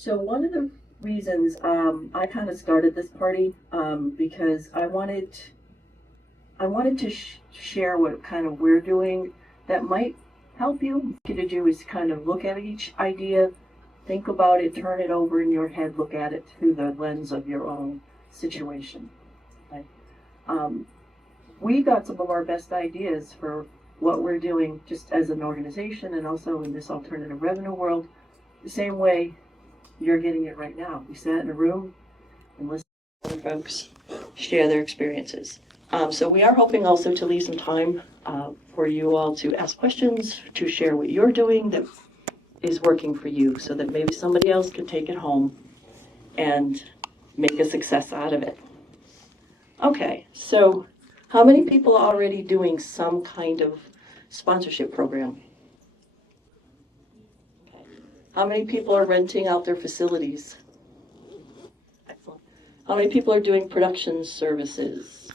So one of the reasons I kind of started this party because I wanted to share what kind of we're doing that might help you. What you to do is kind of look at each idea, think about it, turn it over in your head, look at it through the lens of your own situation. Right? Um, we got some of our best ideas for what we're doing just as an organization and also in this alternative revenue world the same way you're getting it right now. We sat in a room and listened to other folks share their experiences. So we are hoping also to leave some time for you all to ask questions, to share what you're doing that is working for you so that maybe somebody else can take it home and make a success out of it. Okay, so how many people are already doing some kind of sponsorship program? Okay. How many people are renting out their facilities? Excellent. How many people are doing production services?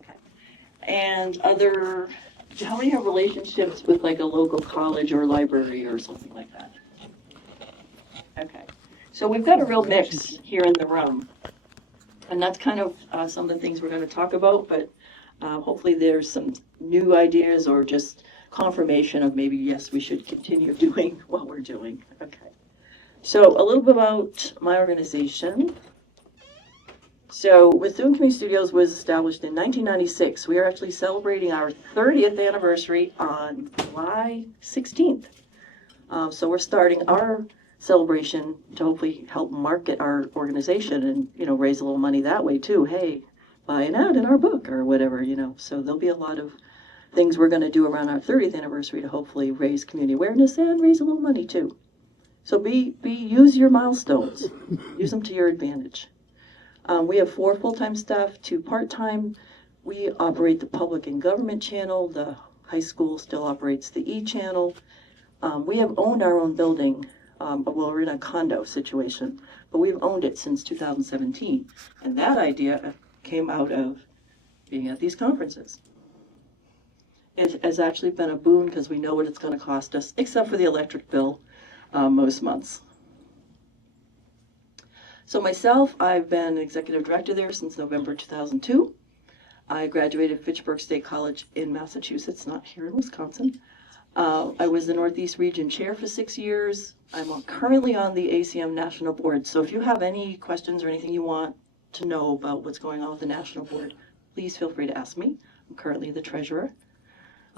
Okay. And how many have relationships with like a local college or library or something like that? Okay. So we've got a real mix here in the room. And that's kind of some of the things we're going to talk about, but hopefully there's some new ideas or just confirmation of maybe, yes, we should continue doing what we're doing. Okay. So a little bit about my organization. So Bethune Community Studios was established in 1996. We are actually celebrating our 30th anniversary on July 16th. So we're starting our celebration to hopefully help market our organization and, raise a little money that way too. Hey, buy an ad in our book or whatever, So there'll be a lot of things we're going to do around our 30th anniversary to hopefully raise community awareness and raise a little money too. So use your milestones. Use them to your advantage. We have 4 full-time staff, 2 part-time. We operate the public and government channel. The high school still operates the e-channel. We have owned our own building. We're in a condo situation, but we've owned it since 2017. And that idea came out of being at these conferences. It has actually been a boon because we know what it's going to cost us, except for the electric bill most months. So myself, I've been executive director there since November 2002. I graduated Fitchburg State College in Massachusetts, not here in Wisconsin. I was the Northeast Region Chair for 6 years. I'm currently on the ACM National Board. So if you have any questions or anything you want to know about what's going on with the National Board, please feel free to ask me. I'm currently the treasurer.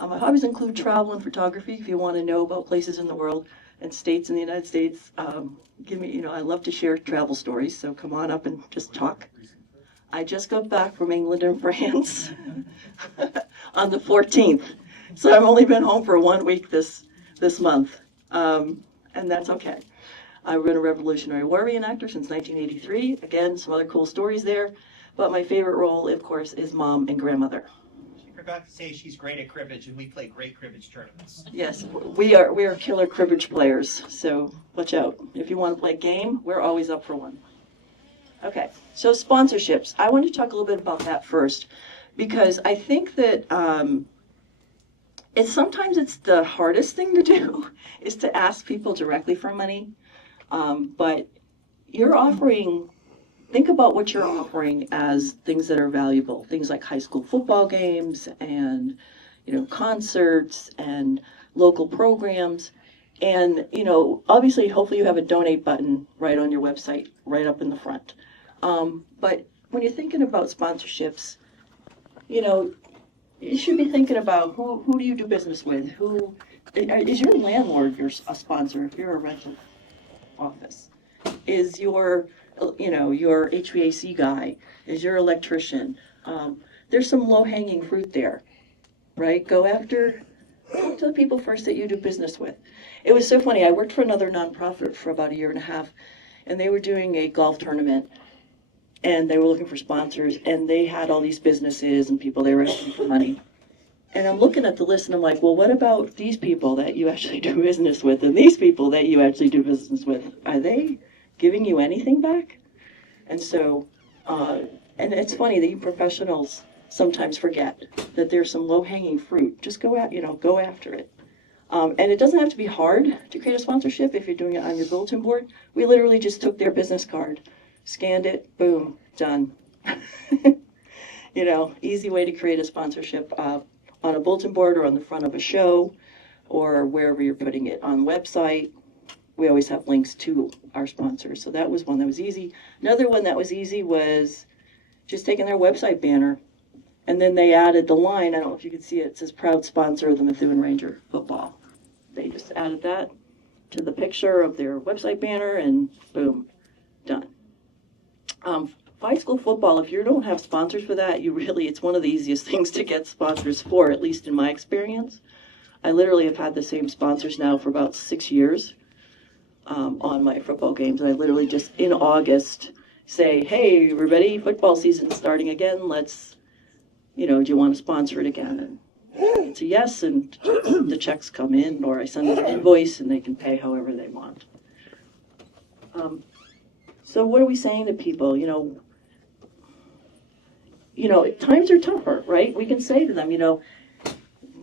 My hobbies include travel and photography. If you want to know about places in the world and states in the United States, I love to share travel stories. So come on up and just talk. I just got back from England and France on the 14th. So I've only been home for 1 week this month, and that's okay. I've been a Revolutionary War reenactor since 1983. Again, some other cool stories there, but my favorite role, of course, is mom and grandmother. She forgot to say she's great at cribbage, and we play great cribbage tournaments. Yes, we are killer cribbage players, so watch out. If you want to play a game, we're always up for one. Okay, so sponsorships. I want to talk a little bit about that first, because I think that sometimes it's the hardest thing to do is to ask people directly for money. But think about what you're offering as things that are valuable, things like high school football games and, concerts and local programs. And, obviously, hopefully you have a donate button right on your website, right up in the front. But when you're thinking about sponsorships, you should be thinking about who do you do business with? Who is your landlord? A sponsor if you're a rental office. Is your HVAC guy? Is your electrician? There's some low-hanging fruit there, right? Go to the people first that you do business with. It was so funny. I worked for another nonprofit for about 1.5 years, and they were doing a golf tournament. And they were looking for sponsors, and they had all these businesses and people they were asking for money. And I'm looking at the list, and I'm like, well, what about these people that you actually do business with, and these people that you actually do business with? Are they giving you anything back? And so, and it's funny that you professionals sometimes forget that there's some low-hanging fruit. Just go after it. And it doesn't have to be hard to create a sponsorship if you're doing it on your bulletin board. We literally just took their business card, scanned it, boom, done. You know, easy way to create a sponsorship on a bulletin board or on the front of a show or wherever you're putting it on website. We always have links to our sponsors. So that was one that was easy. Another one that was easy was just taking their website banner. And then they added the line, I don't know if you can see it, it says proud sponsor of the Methuen Ranger football. They just added that to the picture of their website banner and boom, done. High school football, if you don't have sponsors for that, it's one of the easiest things to get sponsors for, at least in my experience. I literally have had the same sponsors now for about 6 years on my football games. And I literally just in August say, hey, everybody, football season's starting again. Let's, do you want to sponsor it again? And it's a yes, and the checks come in, or I send them an invoice and they can pay however they want. So what are we saying to people? Times are tougher, right? We can say to them,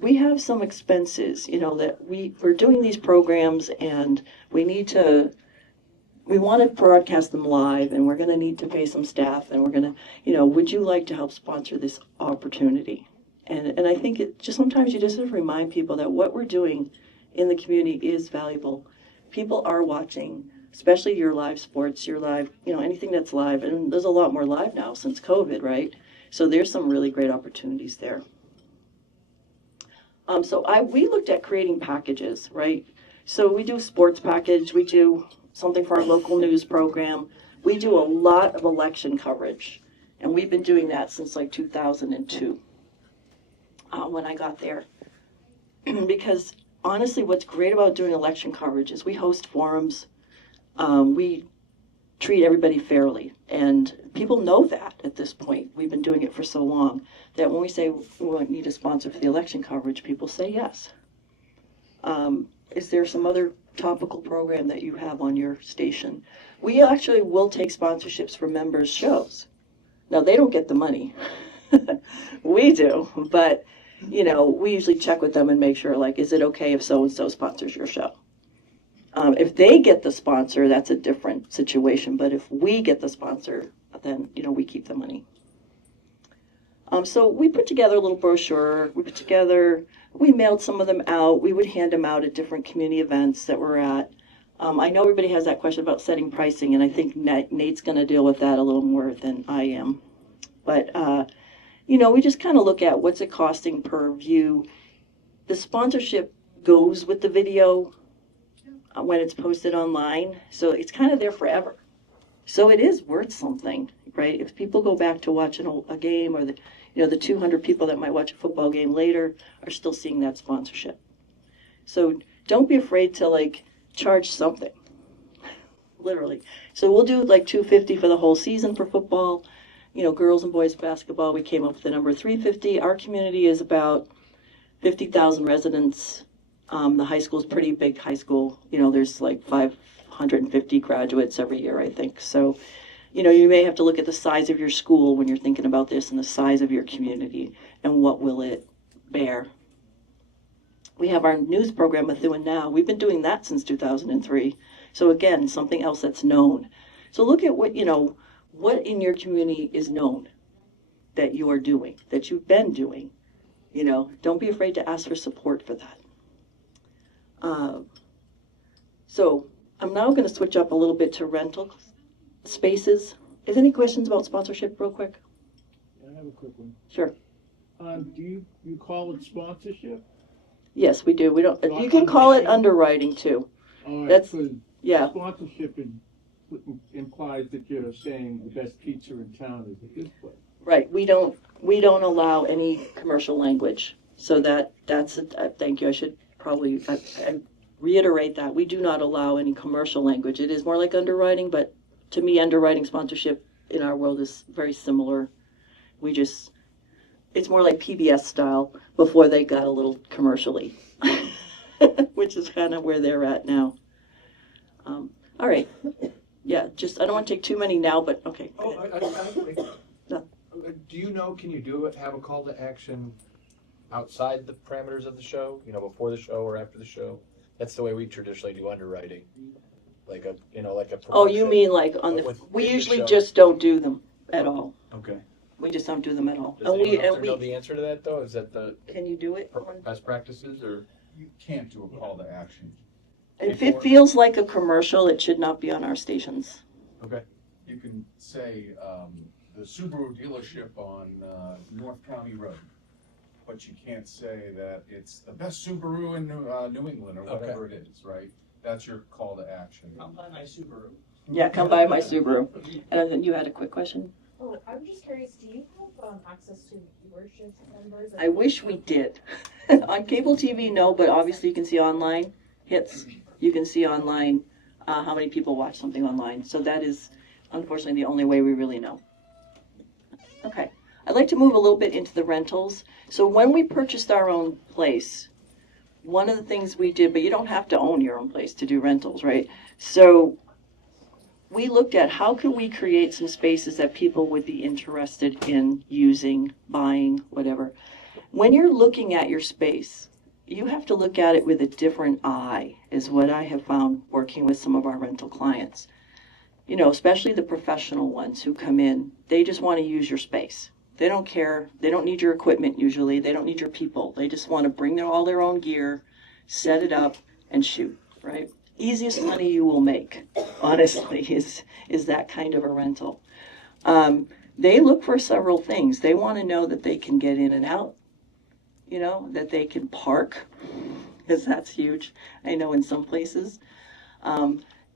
we have some expenses, that we're doing these programs and we want to broadcast them live and we're going to need to pay some staff and we're going to, would you like to help sponsor this opportunity? And I think sometimes you just have to remind people that what we're doing in the community is valuable. People are watching, especially your live sports, your live, anything that's live. And there's a lot more live now since COVID, right? So there's some really great opportunities there. We looked at creating packages, right? So we do a sports package, we do something for our local news program. We do a lot of election coverage, and we've been doing that since like 2002 when I got there. Because honestly, what's great about doing election coverage is we host forums, we treat everybody fairly, and people know that at this point. We've been doing it for so long that when we say we need a sponsor for the election coverage, people say yes. Is there some other topical program that you have on your station? We actually will take sponsorships for members' shows. Now, they don't get the money. We do, but, we usually check with them and make sure, is it okay if so-and-so sponsors your show? If they get the sponsor, that's a different situation. But if we get the sponsor, then, we keep the money. So we put together a little brochure. We mailed some of them out. We would hand them out at different community events that we're at. I know everybody has that question about setting pricing, and I think Nate's going to deal with that a little more than I am. But, we just kind of look at what's it costing per view. The sponsorship goes with the video when it's posted online, so it's kind of there forever. So it is worth something, right? If people go back to watch a game, or the 200 people that might watch a football game later are still seeing that sponsorship. So don't be afraid to charge something, literally. So we'll do $250 for the whole season for football. Girls and boys basketball, we came up with the number $350. Our community is about 50,000 residents. The high school is pretty big high school. There's 550 graduates every year, I think. So, you may have to look at the size of your school when you're thinking about this and the size of your community and what will it bear. We have our news program, Methuen Now. We've been doing that since 2003. So again, something else that's known. So look at what in your community is known that you are doing, that you've been doing. Don't be afraid to ask for support for that. So I'm now going to switch up a little bit to rental spaces. Is any questions about sponsorship real quick? I have a quick one. Sure. Do you call it sponsorship? Yes, we do. We don't. You can call it underwriting too. All right, That's so yeah. Sponsorship implies that you're saying the best pizza in town is at this place. Right. We don't allow any commercial language. So that's thank you. I should probably I reiterate that we do not allow any commercial language. It is more like underwriting, but to me, underwriting sponsorship in our world is very similar. It's more like PBS style before they got a little commercially, which is kind of where they're at now. All right. Yeah, I don't want to take too many now, but okay. Oh, No. do you know, can you do it, have a call to action outside the parameters of the show, before the show or after the show. That's the way we traditionally do underwriting, like a Oh, you promotion. mean like on But the, with we the usually show- just don't do them at all. Okay. We just don't do them at all. Does And anyone else and there know the answer to that though? Is that the can you do it? best practices or? You can't do a call to action. If it feels like a commercial, it should not be on our stations. Okay. You can say, the Subaru dealership on, North County Road. But you can't say that it's the best Subaru in New England or whatever it is, right? That's your call to action. I'll buy my Subaru. Yeah, come by my Subaru. And then you had a quick question? Oh, I'm just curious, do you have access to viewership numbers? I wish we did. On cable TV, no, but obviously you can see online hits. You can see online how many people watch something online. So that is unfortunately the only way we really know. Okay, I'd like to move a little bit into the rentals. So when we purchased our own place, one of the things we did, but you don't have to own your own place to do rentals, right? So we looked at how could we create some spaces that people would be interested in using, buying, whatever. When you're looking at your space, you have to look at it with a different eye, is what I have found working with some of our rental clients. Especially the professional ones who come in, they just want to use your space. They don't care. They don't need your equipment usually. They don't need your people. They just want to bring all their own gear, set it up, and shoot, right? Easiest money you will make, honestly, is that kind of a rental. They look for several things. They want to know that they can get in and out, that they can park, because that's huge. I know in some places.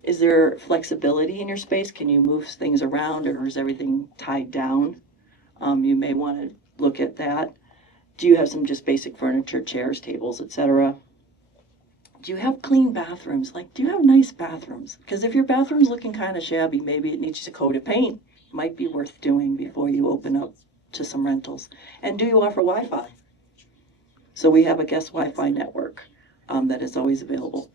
Is there flexibility in your space? Can you move things around, or is everything tied down? You may want to look at that. Do you have some just basic furniture, chairs, tables, etc.? Do you have clean bathrooms? Do you have nice bathrooms? Because if your bathroom's looking kind of shabby, maybe it needs a coat of paint. Might be worth doing before you open up to some rentals. And do you offer Wi-Fi? So we have a guest Wi-Fi network that is always available.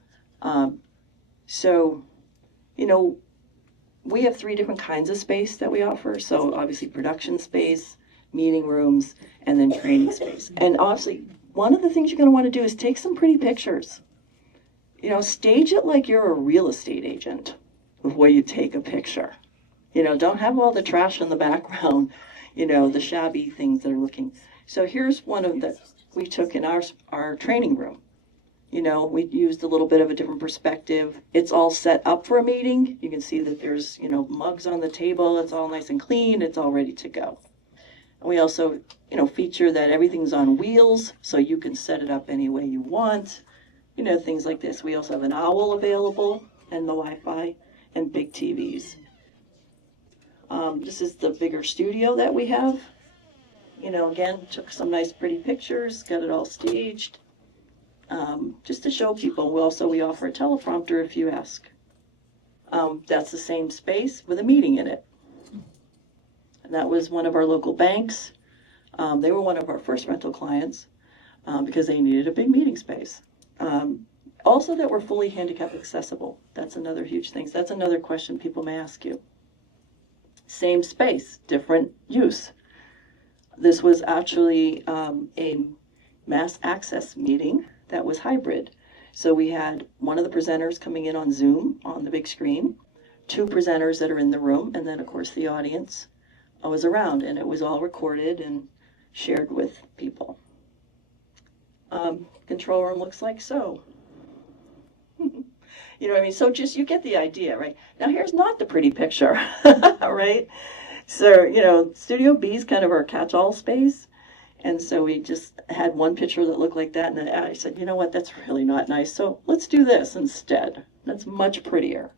We have 3 different kinds of space that we offer. So obviously production space, meeting rooms, and then training space. And obviously, one of the things you're going to want to do is take some pretty pictures. Stage it like you're a real estate agent before you take a picture. Don't have all the trash in the background, the shabby things that are looking. So here's one of the we took in our training room. We used a little bit of a different perspective. It's all set up for a meeting. You can see that there's, mugs on the table. It's all nice and clean. It's all ready to go. And we also, feature that everything's on wheels, so you can set it up any way you want. Things like this. We also have an owl available, and the Wi-Fi, and big TVs. This is the bigger studio that we have. Again, took some nice pretty pictures, got it all staged. Just to show people. We offer a teleprompter if you ask. That's the same space with a meeting in it. And that was one of our local banks. They were one of our first rental clients because they needed a big meeting space. Also that we're fully handicap accessible. That's another huge thing. That's another question people may ask you. Same space, different use. This was actually a mass access meeting that was hybrid. So we had one of the presenters coming in on Zoom on the big screen, 2 presenters that are in the room, and then of course the audience was around, and it was all recorded and shared with people. Control room looks like so. So just you get the idea, right? Now here's not the pretty picture, right? So, Studio B is kind of our catch-all space. And so we just had one picture that looked like that, and then I said, you know what, that's really not nice. So let's do this instead. That's much prettier.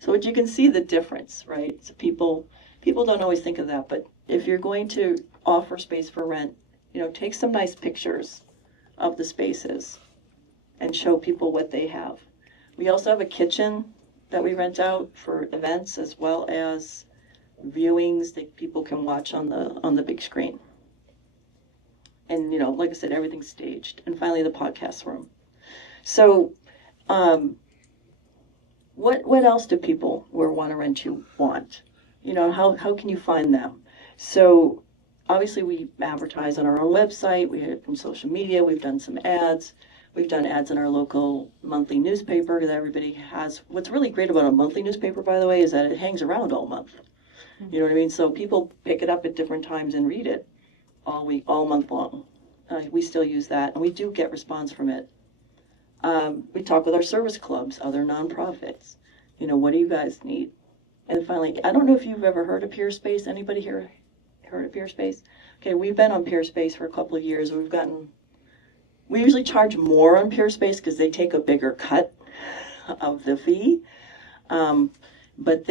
So you can see the difference, right? So people don't always think of that, but if you're going to offer space for rent, take some nice pictures of the spaces and show people what they have. We also have a kitchen that we rent out for events as well as viewings that people can watch on the big screen. And, like I said, everything's staged. And finally, the podcast room. So, what else do people who want to rent you want? How can you find them? So, obviously we advertise on our own website, we have from social media, we've done some ads. We've done ads in our local monthly newspaper that everybody has. What's really great about a monthly newspaper, by the way, is that it hangs around all month. You know what I mean? So people pick it up at different times and read it all week, all month long. We still use that, and we do get response from it. We talk with our service clubs, other nonprofits. You know, what do you guys need? And finally, I don't know if you've ever heard of Peerspace. Anybody here heard of Peerspace? Okay, we've been on Peerspace for a couple of years. We usually charge more on Peerspace because they take a bigger cut of the fee. But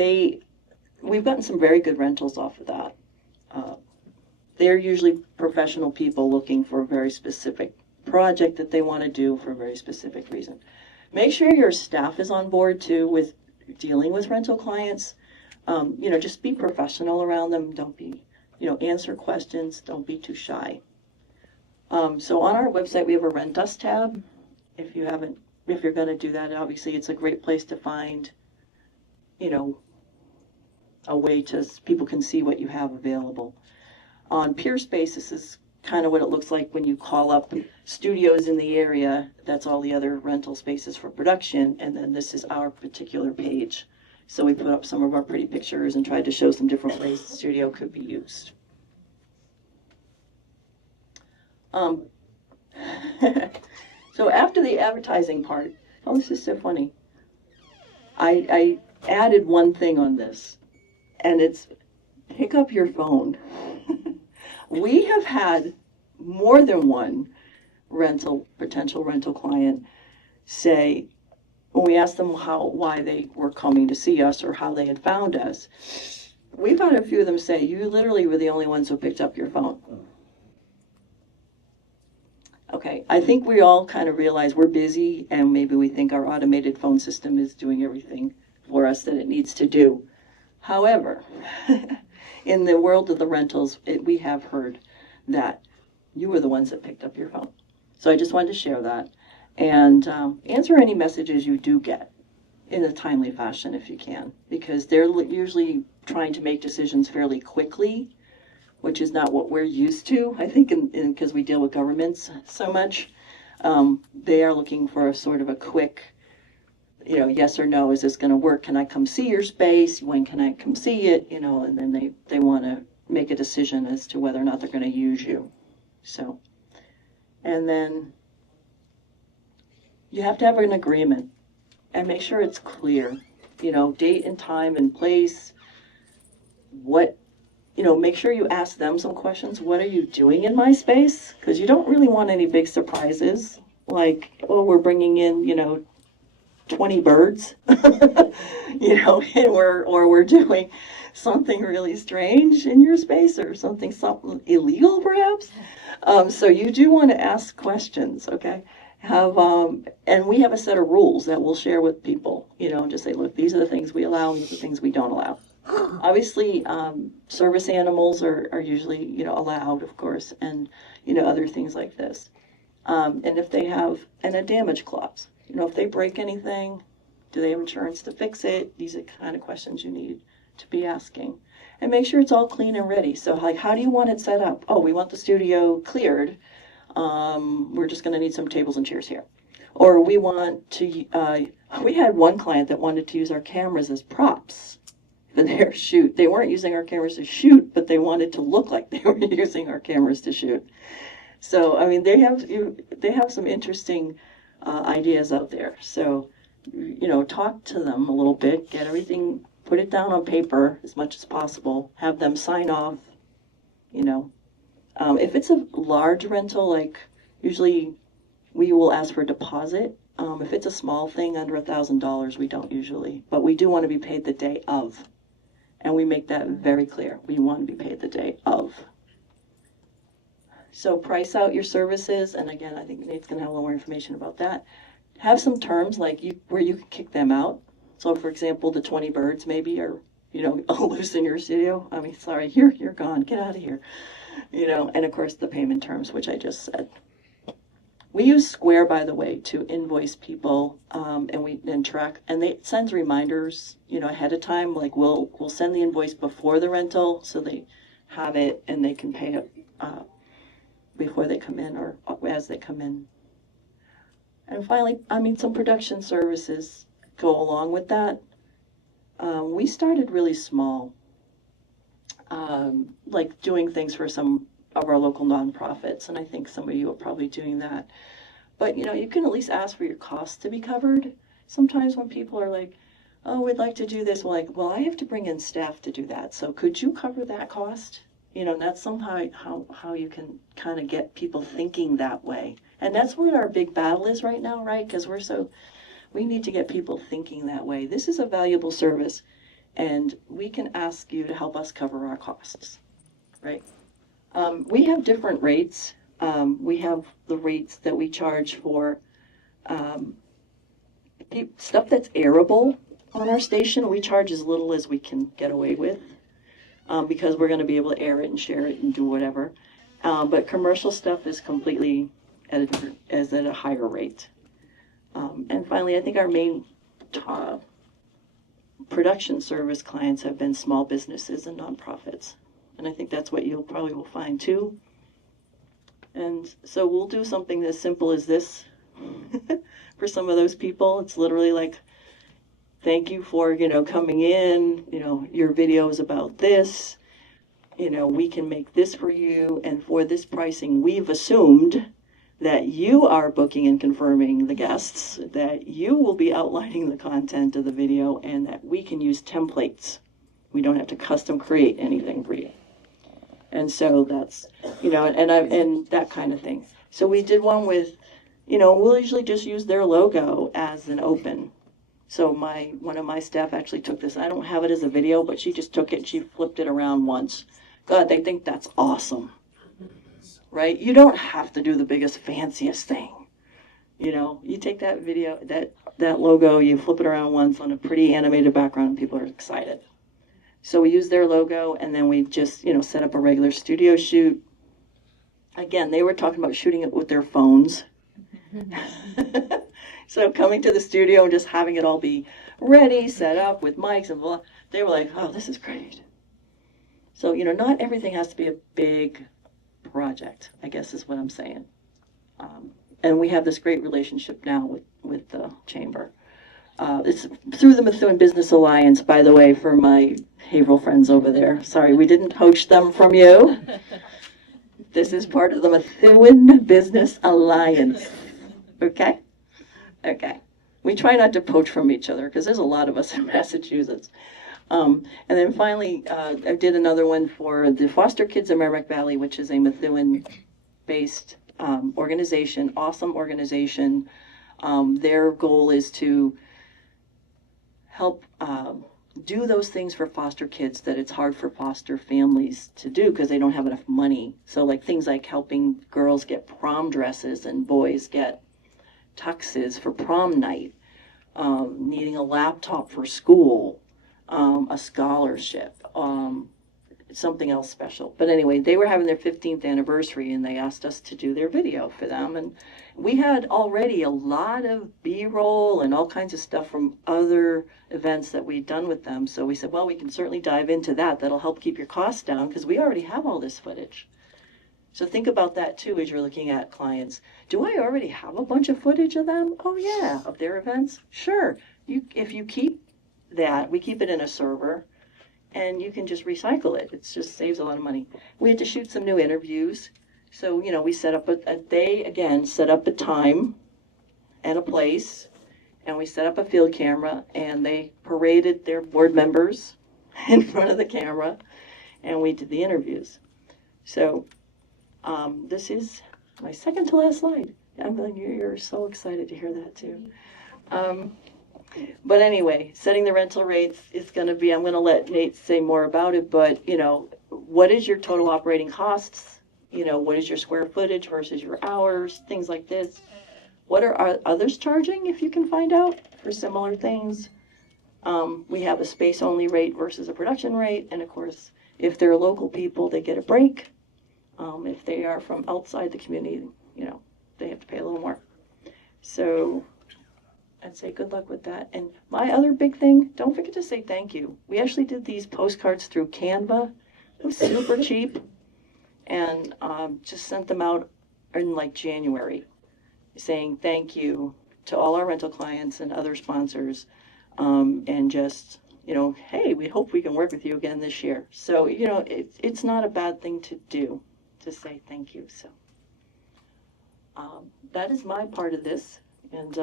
we've gotten some very good rentals off of that. They're usually professional people looking for a very specific project that they want to do for a very specific reason. Make sure your staff is on board too with dealing with rental clients. You know, just be professional around them. Don't be, answer questions. Don't be too shy. So on our website, we have a Rent Us tab. If you're going to do that, obviously it's a great place to find, a way people can see what you have available. On Peerspace, this is kind of what it looks like when you call up studios in the area. That's all the other rental spaces for production, and then this is our particular page. So we put up some of our pretty pictures and tried to show some different ways the studio could be used. So after the advertising part, this is so funny. I added one thing on this, and it's pick up your phone. We have had more than one potential rental client say, when we asked them why they were coming to see us or how they had found us, we've had a few of them say, you literally were the only ones who picked up your phone. Okay, I think we all kind of realize we're busy and maybe we think our automated phone system is doing everything for us that it needs to do. However, in the world of the rentals, we have heard that you were the ones that picked up your phone. So I just wanted to share that. And answer any messages you do get in a timely fashion if you can, because they're usually trying to make decisions fairly quickly, which is not what we're used to, I think, because we deal with governments so much. They are looking for a sort of a quick, yes or no, is this going to work? Can I come see your space? When can I come see it? And then they want to make a decision as to whether or not they're going to use you. So, and then you have to have an agreement and make sure it's clear, date and time and place. Make sure you ask them some questions. What are you doing in my space? Because you don't really want any big surprises, like, oh, we're bringing in, 20 birds, and we're doing something really strange in your space or something illegal, perhaps. So you do want to ask questions, okay? And we have a set of rules that we'll share with people, just say, look, these are the things we allow, these are the things we don't allow. Obviously, service animals are usually, allowed, of course, and, other things like this. And if they have, a damage clause, if they break anything, do they have insurance to fix it? These are the kind of questions you need to be asking. And make sure it's all clean and ready. So, like, how do you want it set up? Oh, we want the studio cleared. We're just going to need some tables and chairs here. Or we want to, we had one client that wanted to use our cameras as props for their shoot. They weren't using our cameras to shoot, but they wanted to look like they were using our cameras to shoot. So, I mean, they have some interesting ideas out there. So, talk to them a little bit, get everything, put it down on paper as much as possible, have them sign off, If it's a large rental, like usually we will ask for a deposit. If it's a small thing under $1,000, we don't usually, but we do want to be paid the day of. And we make that very clear. We want to be paid the day of. So price out your services, and again, I think Nate's going to have a little more information about that. Have some terms like where you can kick them out. So, for example, the 20 birds maybe are, loose in your studio. I mean, sorry, you're gone. Get out of here. And of course the payment terms, which I just said. We use Square, by the way, to invoice people, and we then track, and it sends reminders, ahead of time. Like we'll send the invoice before the rental, so they have it and they can pay it before they come in or as they come in. And finally, some production services go along with that. We started really small, like doing things for some of our local nonprofits, and I think some of you are probably doing that. But you can at least ask for your costs to be covered. Sometimes when people are like, oh, we'd like to do this, we're like, well, I have to bring in staff to do that, so could you cover that cost? And that's somehow how you can kind of get people thinking that way. And that's what our big battle is right now, right? Because we need to get people thinking that way. This is a valuable service, and we can ask you to help us cover our costs, right? We have different rates. We have the rates that we charge for stuff that's airable on our station. We charge as little as we can get away with because we're going to be able to air it and share it and do whatever. But commercial stuff is completely at a higher rate. And finally, I think our main production service clients have been small businesses and nonprofits. And I think that's what you'll probably will find too. And so we'll do something as simple as this for some of those people. It's literally like, thank you for, coming in, your video is about this, we can make this for you. And for this pricing, we've assumed that you are booking and confirming the guests, that you will be outlining the content of the video, and that we can use templates. We don't have to custom create anything for you. And so that's, and that kind of thing. So we did one with, we'll usually just use their logo as an open. So one of my staff actually took this. I don't have it as a video, but she just took it and she flipped it around once. God, they think that's awesome, right? You don't have to do the biggest, fanciest thing. You take that video, that logo, you flip it around once on a pretty animated background, and people are excited. So we use their logo, and then we just, set up a regular studio shoot. Again, they were talking about shooting it with their phones. So coming to the studio and just having it all be ready, set up with mics and blah, they were like, oh, this is great. So, not everything has to be a big project, I guess is what I'm saying. And we have this great relationship now with the Chamber. It's through the Methuen Business Alliance, by the way, for my Haverhill friends over there. Sorry, we didn't poach them from you. This is part of the Methuen Business Alliance. Okay? Okay. We try not to poach from each other because there's a lot of us in Massachusetts. And then finally, I did another one for the Foster Kids of Merrimack Valley, which is a Methuen-based organization, awesome organization. Their goal is to help do those things for foster kids that it's hard for foster families to do because they don't have enough money. So like things like helping girls get prom dresses and boys get tuxes for prom night, needing a laptop for school, a scholarship, something else special. But anyway, they were having their 15th anniversary and they asked us to do their video for them. And we had already a lot of B-roll and all kinds of stuff from other events that we'd done with them. So we said, well, we can certainly dive into that. That'll help keep your costs down because we already have all this footage. So think about that too as you're looking at clients. Do I already have a bunch of footage of them? Oh yeah, of their events? Sure. If you keep that, we keep it in a server, and you can just recycle it. It just saves a lot of money. We had to shoot some new interviews. So, we set up set up a time and a place, and we set up a field camera, and they paraded their board members in front of the camera, and we did the interviews. So, this is my second to last slide. I'm glad you're so excited to hear that too. But anyway, setting the rental rates is going to be, I'm going to let Nate say more about it, but, what is your total operating costs? What is your square footage versus your hours, things like this. What are others charging, if you can find out, for similar things? We have a space-only rate versus a production rate, and of course, if they're local people, they get a break. If they are from outside the community, they have to pay a little more. So I'd say good luck with that. And my other big thing, don't forget to say thank you. We actually did these postcards through Canva. It was super cheap, and just sent them out in like January, saying thank you to all our rental clients and other sponsors, and just, you know, hey, we hope we can work with you again this year. So, you know, it's not a bad thing to do, to say thank you. So that is my part of this. And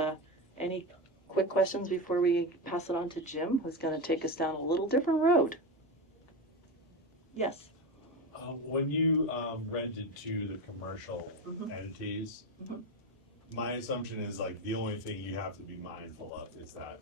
any quick questions before we pass it on to Jim, who's going to take us down a little different road? Yes. When you rented to the commercial entities, my assumption is like the only thing you have to be mindful of is that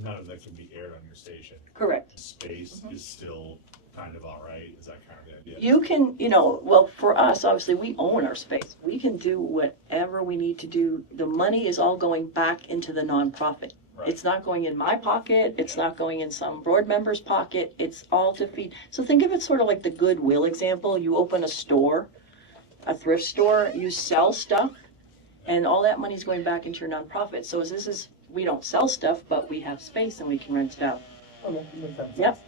none of that can be aired on your station. Correct. Space is still kind of all right. Is that kind of the idea? You can, you know, well, for us, obviously, we own our space. We can do whatever we need to do. The money is all going back into the nonprofit. Right. It's not going in my pocket. It's not going in some board member's pocket. It's all to feed. So think of it sort of like the Goodwill example. You open a store, a thrift store, you sell stuff, and all that money is going back into your nonprofit. So this is, we don't sell stuff, but we have space and we can rent it out. Yep.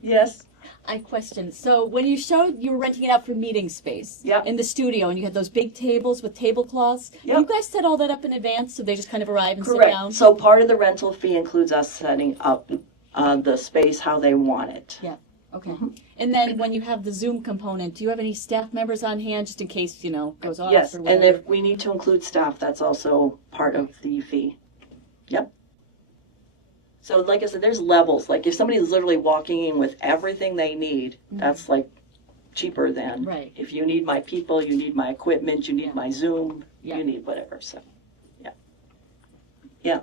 Yes. I question. So when you showed you were renting it out for meeting space Yep. in the studio, and you had those big tables with tablecloths, Yep. you guys set all that up in advance, so they just kind of arrive and sit Correct. down. So part of the rental fee includes us setting up the space how they want it. Okay. And then when you have the Zoom component, do you have any staff members on hand just in case, you know, goes off? Yes, or and whatever? if we need to include staff, that's also part of the fee. Yep. So like I said, there's levels. Like if somebody's literally walking in with everything they need, that's like cheaper than Right. if you need my people, you need my equipment, you need my Zoom, Yeah. you need whatever. So, yeah. Yeah.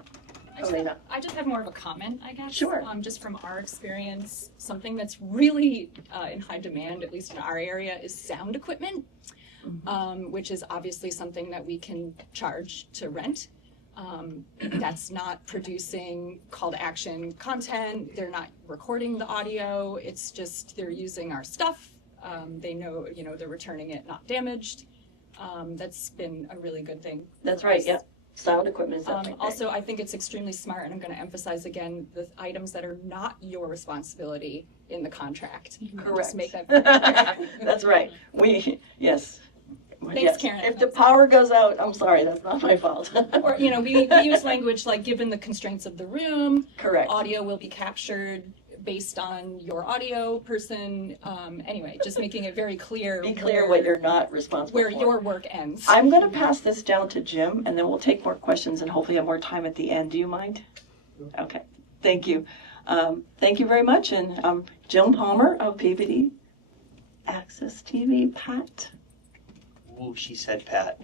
Elena. I just have more of a comment, I guess. Sure. Just from our experience, something that's really in high demand, at least in our area, is sound equipment, which is obviously something that we can charge to rent. That's not producing call to action content. They're not recording the audio. It's just they're using our stuff. They know, you know, they're returning it not damaged. That's been a really good thing. That's for right. us. Yeah. Sound equipment is definitely Also, I think it's extremely smart, and I'm going to emphasize again the items that are not your responsibility in the contract. Correct. Just make that very clear. That's right. Yes. Thanks, Yes. Karen. If the power goes out, I'm sorry, that's not my fault. Or, you know, we use language like, given the constraints of the room, Correct. audio will be captured based on your audio person. Anyway, just making it very clear. Be clear what you're not responsible where for. your work ends. I'm going to pass this down to Jim, and then we'll take more questions and hopefully have more time at the end. Do you mind? Okay. Thank you. Thank you very much. And Jim Palmer of PBD Access TV. Pat. Ooh, she said Pat.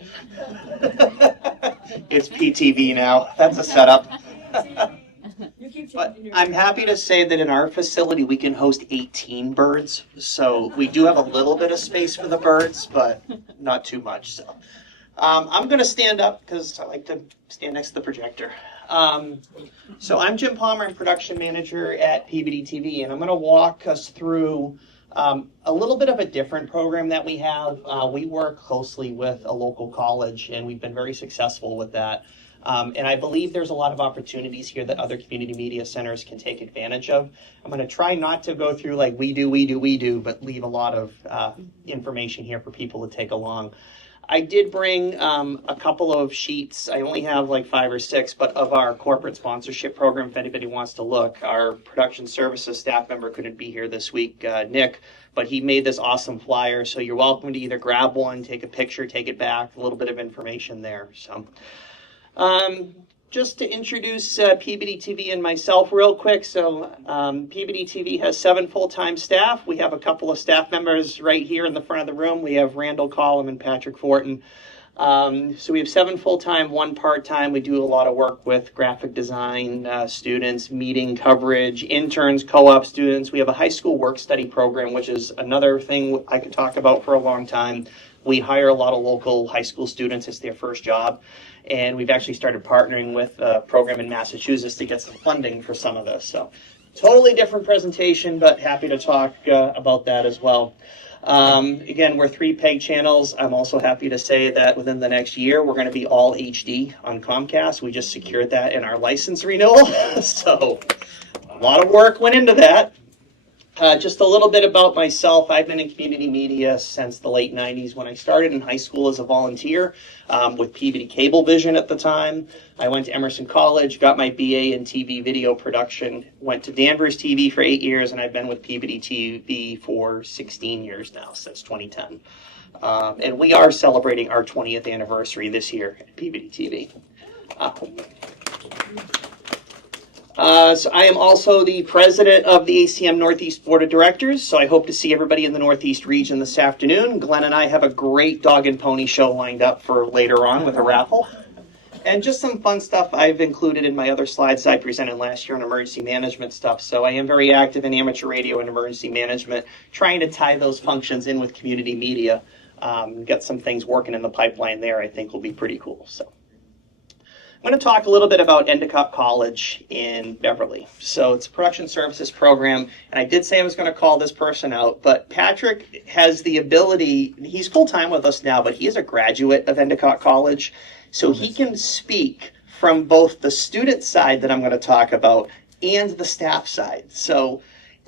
It's PTV now. That's a setup. But I'm happy to say that in our facility, we can host 18 birds. So we do have a little bit of space for the birds, but not too much. So I'm going to stand up because I like to stand next to the projector. So I'm Jim Palmer, I'm production manager at PBD TV, and I'm going to walk us through a little bit of a different program that we have. We work closely with a local college, and we've been very successful with that. And I believe there's a lot of opportunities here that other community media centers can take advantage of. I'm going to try not to go through like we do, but leave a lot of information here for people to take along. I did bring a couple of sheets. I only have like 5 or 6, but of our corporate sponsorship program, if anybody wants to look. Our production services staff member couldn't be here this week, Nick, but he made this awesome flyer. So you're welcome to either grab one, take a picture, take it back, a little bit of information there. So just to introduce PBD TV and myself real quick. So PBD TV has 7 full-time staff. We have a couple of staff members right here in the front of the room. We have Randall Collum and Patrick Fortin. So we have 7 full-time, 1 part-time. We do a lot of work with graphic design students, meeting coverage, interns, co-op students. We have a high school work-study program, which is another thing I could talk about for a long time. We hire a lot of local high school students. It's their first job. And we've actually started partnering with a program in Massachusetts to get some funding for some of this. So totally different presentation, but happy to talk about that as well. Again, we're 3 peg channels. I'm also happy to say that within the next year, we're going to be all HD on Comcast. We just secured that in our license renewal. So a lot of work went into that. Just a little bit about myself. I've been in community media since the late 90s when I started in high school as a volunteer with Peabody Cablevision at the time. I went to Emerson College, got my BA in TV video production, went to Danvers TV for 8 years, and I've been with Peabody TV for 16 years now, since 2010. And we are celebrating our 20th anniversary this year at Peabody TV. So I am also the president of the ACM Northeast Board of Directors, so I hope to see everybody in the Northeast region this afternoon. Glenn and I have a great dog and pony show lined up for later on with a raffle. And just some fun stuff I've included in my other slides I presented last year on emergency management stuff. So I am very active in amateur radio and emergency management, trying to tie those functions in with community media. Get some things working in the pipeline there I think will be pretty cool. So I'm going to talk a little bit about Endicott College in Beverly. So it's a production services program, and I did say I was going to call this person out, but Patrick has the ability, he's full-time with us now, but he is a graduate of Endicott College, so he can speak from both the student side that I'm going to talk about and the staff side. So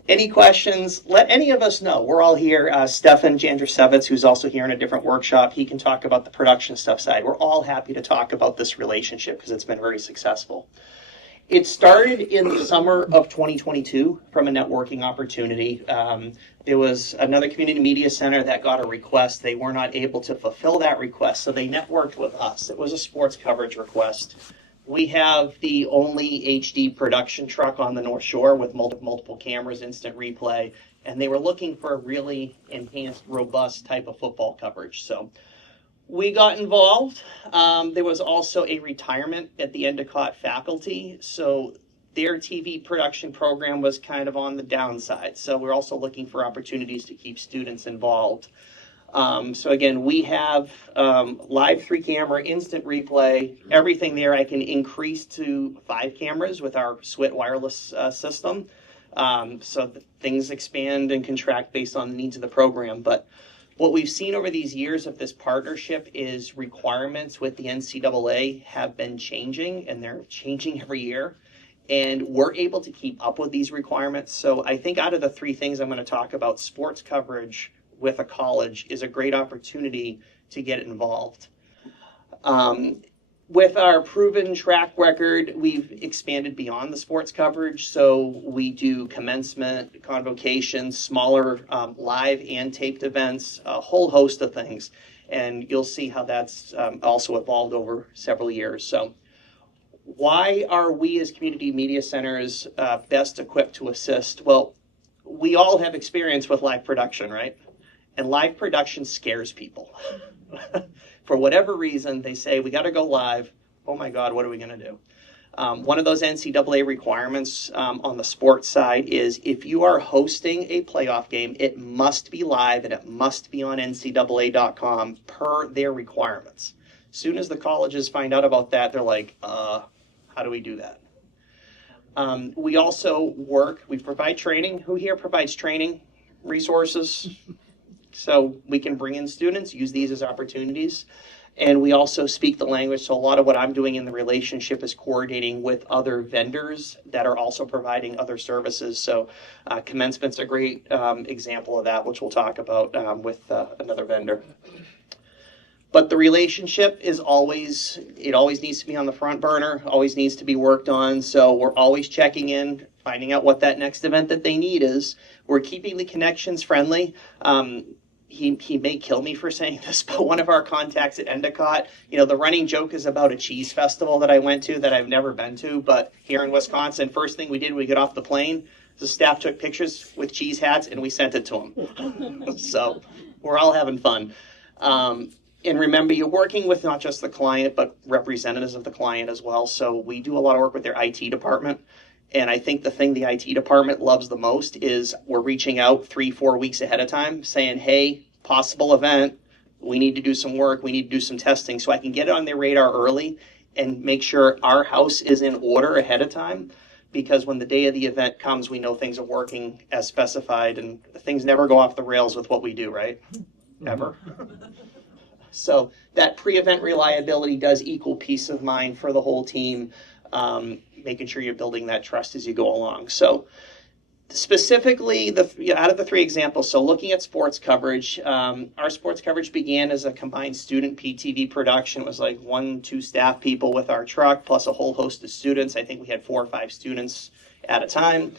any questions, let any of us know. We're all here. Stefan Jandrasevitz, who's also here in a different workshop, he can talk about the production stuff side. We're all happy to talk about this relationship because it's been very successful. It started in the summer of 2022 from a networking opportunity. There was another community media center that got a request. They were not able to fulfill that request, so they networked with us. It was a sports coverage request. We have the only HD production truck on the North Shore with multiple cameras, instant replay, and they were looking for a really enhanced, robust type of football coverage. So we got involved. There was also a retirement at the Endicott faculty, so their TV production program was kind of on the downside. So we're also looking for opportunities to keep students involved. So again, we have live 3-camera, instant replay, everything there. I can increase to 5 cameras with our SWIT wireless system. So that things expand and contract based on the needs of the program. But what we've seen over these years of this partnership is requirements with the NCAA have been changing, and they're changing every year. And we're able to keep up with these requirements. So I think out of the 3 things I'm going to talk about, sports coverage with a college is a great opportunity to get involved. With our proven track record, we've expanded beyond the sports coverage. So we do commencement, convocations, smaller live and taped events, a whole host of things. And you'll see how that's also evolved over several years. So why are we as community media centers best equipped to assist? Well, we all have experience with live production, right? And live production scares people. For whatever reason, they say, we got to go live. Oh my God, what are we going to do? One of those NCAA requirements on the sports side is if you are hosting a playoff game, it must be live and it must be on NCAA.com per their requirements. As soon as the colleges find out about that, they're like, how do we do that? We also we provide training. Who here provides training resources? So we can bring in students, use these as opportunities. And we also speak the language. So a lot of what I'm doing in the relationship is coordinating with other vendors that are also providing other services. So commencement's a great example of that, which we'll talk about with another vendor. But the relationship is always needs to be on the front burner, always needs to be worked on. So we're always checking in, finding out what that next event that they need is. We're keeping the connections friendly. He may kill me for saying this, but one of our contacts at Endicott, the running joke is about a cheese festival that I went to that I've never been to, but here in Wisconsin, first thing we did when we got off the plane, the staff took pictures with cheese hats and we sent it to them. So we're all having fun. And remember, you're working with not just the client, but representatives of the client as well. So we do a lot of work with their IT department. And I think the thing the IT department loves the most is we're reaching out 3-4 weeks ahead of time saying, hey, possible event, we need to do some work, we need to do some testing. So I can get it on their radar early and make sure our house is in order ahead of time. Because when the day of the event comes, we know things are working as specified and things never go off the rails with what we do, right? Ever. So that pre-event reliability does equal peace of mind for the whole team, making sure you're building that trust as you go along. So Specifically, out of the three examples, so looking at sports coverage, our sports coverage began as a combined student PTV production. It was like 1-2 staff people with our truck, plus a whole host of students. I think we had 4 or 5 students at a time.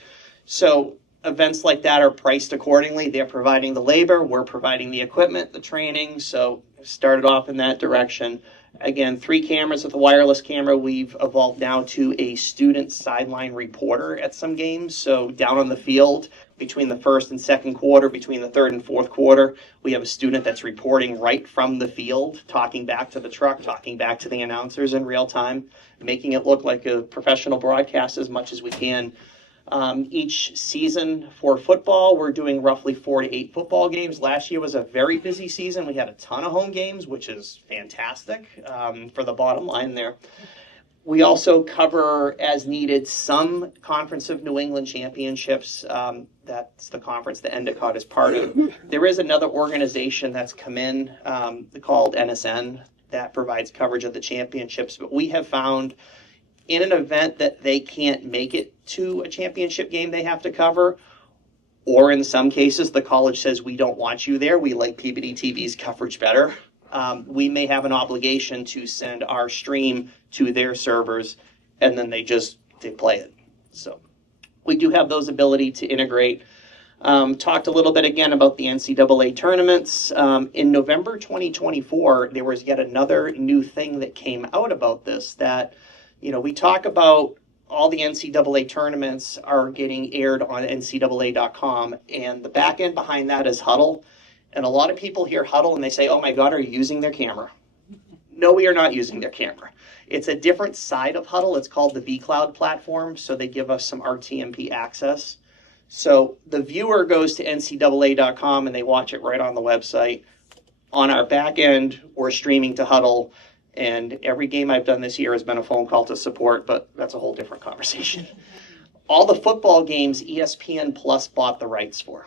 So events like that are priced accordingly. They're providing the labor, we're providing the equipment, the training. So started off in that direction. Again, 3 cameras with a wireless camera. We've evolved now to a student sideline reporter at some games. So down on the field, between the first and second quarter, between the third and fourth quarter, we have a student that's reporting right from the field, talking back to the truck, talking back to the announcers in real time, making it look like a professional broadcast as much as we can. Each season for football, we're doing roughly 4 to 8 football games. Last year was a very busy season. We had a ton of home games, which is fantastic for the bottom line there. We also cover, as needed, some Conference of New England championships. That's the conference that Endicott is part of. There is another organization that's come in called NSN that provides coverage of the championships, but we have found in an event that they can't make it to a championship game they have to cover, or in some cases the college says we don't want you there, we like PBD TV's coverage better, we may have an obligation to send our stream to their servers, and then they play it. So we do have those ability to integrate. Talked a little bit again about the NCAA tournaments. In November 2024, there was yet another new thing that came out about this, that we talk about all the NCAA tournaments are getting aired on NCAA.com, and the back end behind that is Hudl. And a lot of people hear Hudl and they say, oh my God, are you using their camera? No, we are not using their camera. It's a different side of Hudl. It's called the vCloud platform, so they give us some RTMP access. So the viewer goes to NCAA.com and they watch it right on the website. On our back end, we're streaming to Hudl. And every game I've done this year has been a phone call to support, but that's a whole different conversation. All the football games ESPN Plus bought the rights for.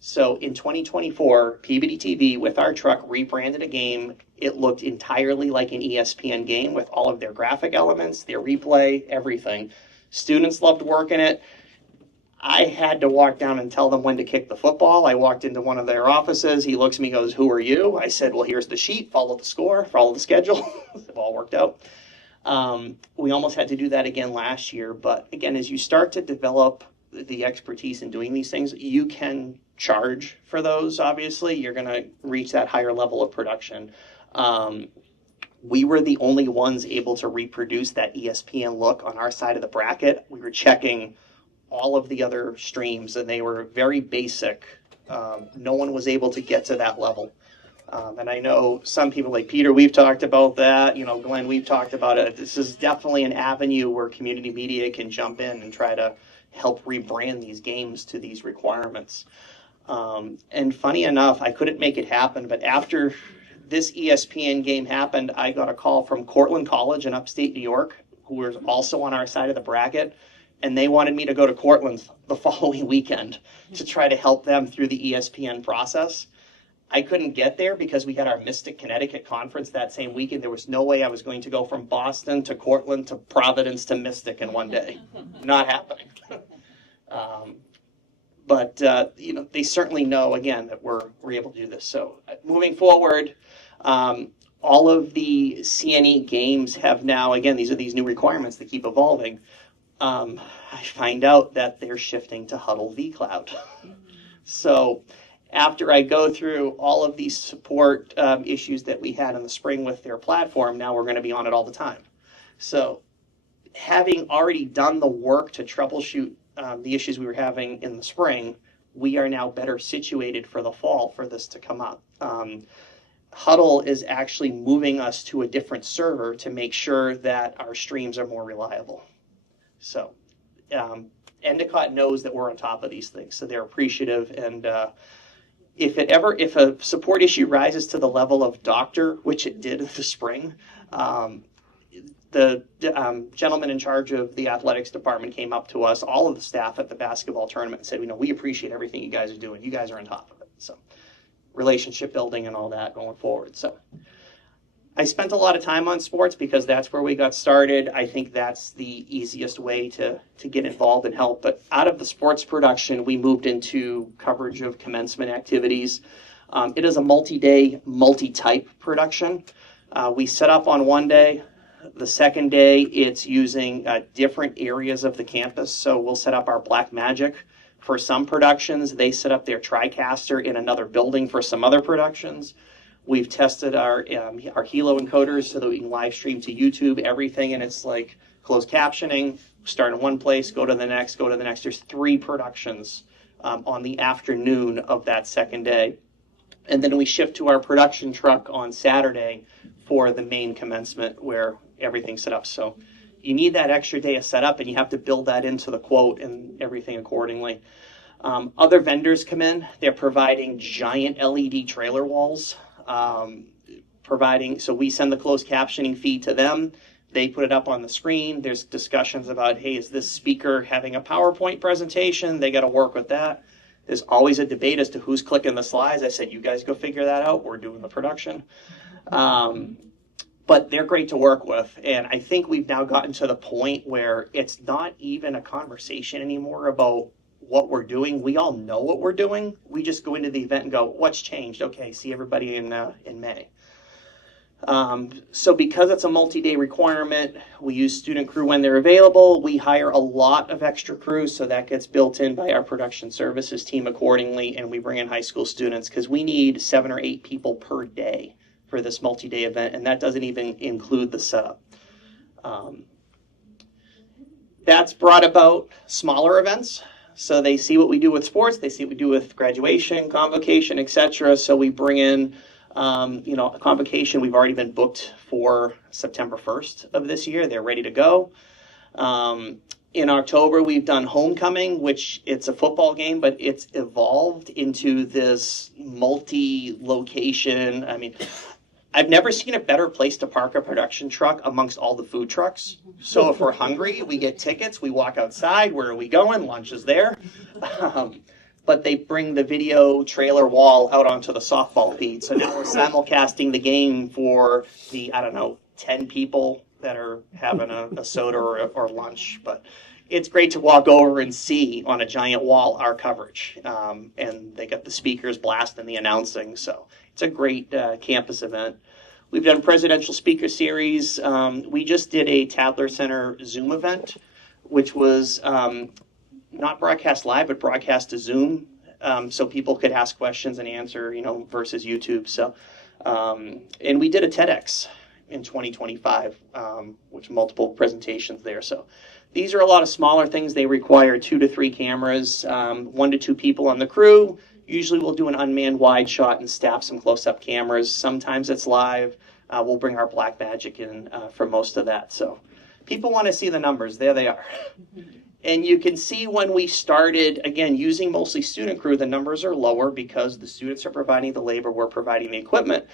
So in 2024, PBD TV with our truck rebranded a game. It looked entirely like an ESPN game with all of their graphic elements, their replay, everything. Students loved working it. I had to walk down and tell them when to kick the football. I walked into one of their offices. He looks at me and goes, who are you? I said, well, here's the sheet. Follow the score. Follow the schedule. It all worked out. We almost had to do that again last year. But again, as you start to develop the expertise in doing these things, you can charge for those, obviously. You're going to reach that higher level of production. We were the only ones able to reproduce that ESPN look on our side of the bracket. We were checking all of the other streams, and they were very basic. No one was able to get to that level. And I know some people like Peter, we've talked about that. Glenn, we've talked about it. This is definitely an avenue where community media can jump in and try to help rebrand these games to these requirements. And funny enough, I couldn't make it happen, but after this ESPN game happened, I got a call from Cortland College in upstate New York, who was also on our side of the bracket. And they wanted me to go to Cortland the following weekend to try to help them through the ESPN process. I couldn't get there because we had our Mystic, Connecticut conference that same weekend. There was no way I was going to go from Boston to Cortland to Providence to Mystic in one day. Not happening. But they certainly know, again, that we're able to do this. So moving forward, all of the CNE games have now, again, these are these new requirements that keep evolving. I find out that they're shifting to Hudl vCloud. So after I go through all of these support issues that we had in the spring with their platform, now we're going to be on it all the time. So having already done the work to troubleshoot the issues we were having in the spring, we are now better situated for the fall for this to come up. Hudl is actually moving us to a different server to make sure that our streams are more reliable. So Endicott knows that we're on top of these things, so they're appreciative. And if a support issue rises to the level of doctor, which it did this spring, the gentleman in charge of the athletics department came up to us, all of the staff at the basketball tournament, and said, we appreciate everything you guys are doing. You guys are on top of it. So relationship building and all that going forward. So I spent a lot of time on sports because that's where we got started. I think that's the easiest way to get involved and help. But out of the sports production, we moved into coverage of commencement activities. It is a multi-day, multi-type production. We set up on one day. The second day, it's using different areas of the campus. So we'll set up our Black Magic for some productions. They set up their TriCaster in another building for some other productions. We've tested our Hilo encoders so that we can live stream to YouTube everything, and it's like closed captioning. Start in one place, go to the next, go to the next. There's 3 productions on the afternoon of that second day. And then we shift to our production truck on Saturday for the main commencement where everything's set up. So you need that extra day of setup, and you have to build that into the quote and everything accordingly. Other vendors come in. They're providing giant LED trailer walls. So we send the closed captioning feed to them. They put it up on the screen. There's discussions about, hey, is this speaker having a PowerPoint presentation? They got to work with that. There's always a debate as to who's clicking the slides. I said, you guys go figure that out. We're doing the production. But they're great to work with. And I think we've now gotten to the point where it's not even a conversation anymore about what we're doing. We all know what we're doing. We just go into the event and go, what's changed? Okay, see everybody in May. So because it's a multi-day requirement, we use student crew when they're available. We hire a lot of extra crew, so that gets built in by our production services team accordingly, and we bring in high school students because we need 7 or 8 people per day for this multi-day event, and that doesn't even include the setup. That's brought about smaller events. So they see what we do with sports, they see what we do with graduation, convocation, etc. So we bring in, a convocation. We've already been booked for September 1st of this year. They're ready to go. In October, we've done homecoming, which it's a football game, but it's evolved into this multi-location. I mean, I've never seen a better place to park a production truck amongst all the food trucks. So if we're hungry, we get tickets, we walk outside. Where are we going? Lunch is there. But they bring the video trailer wall out onto the softball feed. So now we're simulcasting the game for the, 10 people that are having a soda or lunch. But it's great to walk over and see on a giant wall our coverage. And they got the speakers blasting the announcing. So it's a great campus event. We've done presidential speaker series. We just did a Tadler Center Zoom event, which was not broadcast live, but broadcast to Zoom, so people could ask questions and answer, versus YouTube. So, and we did a TEDx in 2025, which multiple presentations there. So these are a lot of smaller things. They require 2 to 3 cameras, 1 to 2 people on the crew. Usually we'll do an unmanned wide shot and staff some close-up cameras. Sometimes it's live. We'll bring our Black Magic in for most of that. So people want to see the numbers. There they are. And you can see when we started, again, using mostly student crew, the numbers are lower because the students are providing the labor, we're providing the equipment.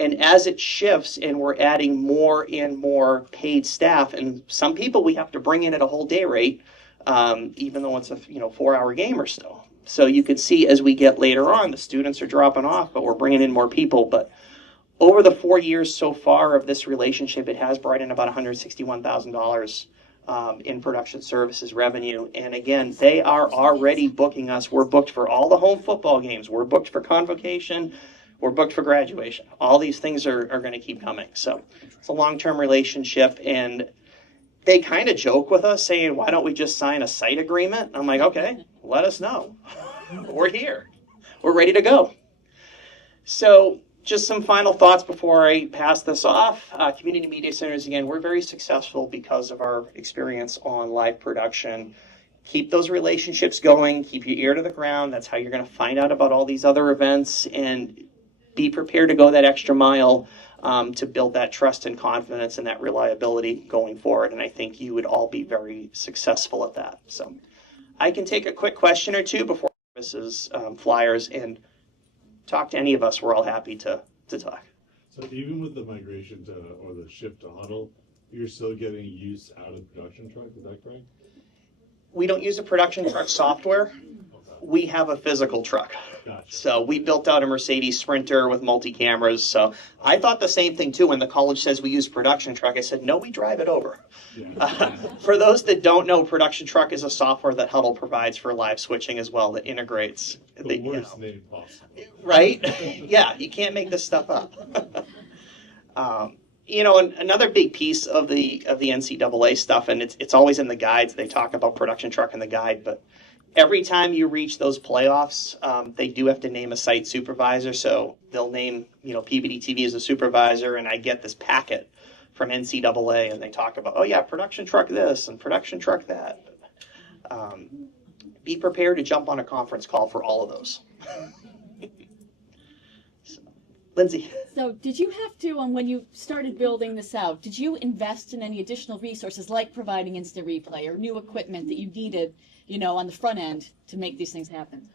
And as it shifts and we're adding more and more paid staff, and some people we have to bring in at a whole day rate, even though it's a 4-hour game or so. So you can see as we get later on, the students are dropping off, but we're bringing in more people. But over the 4 years so far of this relationship, it has brought in about $161,000 in production services revenue. And again, they are already booking us. We're booked for all the home football games. We're booked for convocation. We're booked for graduation. All these things are going to keep coming. So it's a long-term relationship. And they kind of joke with us saying, why don't we just sign a site agreement? I'm like, okay, let us know. We're here. We're ready to go. So just some final thoughts before I pass this off. Community media centers, again, we're very successful because of our experience on live production. Keep those relationships going. Keep your ear to the ground. That's how you're going to find out about all these other events, and be prepared to go that extra mile to build that trust and confidence and that reliability going forward. And I think you would all be very successful at that. So I can take a quick question or two before services, flyers, and talk to any of us. We're all happy to talk. So even with the migration or the shift to huddle, you're still getting use out of the production truck, is that correct? We don't use a production truck software. we have a physical truck. Gotcha. So we built out a Mercedes Sprinter with multi-cameras. So I thought the same thing too. When the college says we use production truck, I said, no, we drive it over. Yeah. For those that don't know, production truck is a software that Huddle provides for live switching as well that integrates. The worst name possible. Right? Yeah, you can't make this stuff up. And another big piece of the NCAA stuff, and it's always in the guides. They talk about production truck in the guide, but every time you reach those playoffs, they do have to name a site supervisor. So they'll name PBD TV as a supervisor, and I get this packet from NCAA, and they talk about, oh yeah, production truck this and production truck that. Be prepared to jump on a conference call for all of those. Lindsay. So did you have to, when you started building this out, did you invest in any additional resources like providing instant replay or new equipment that you needed, on the front end to make these things happen?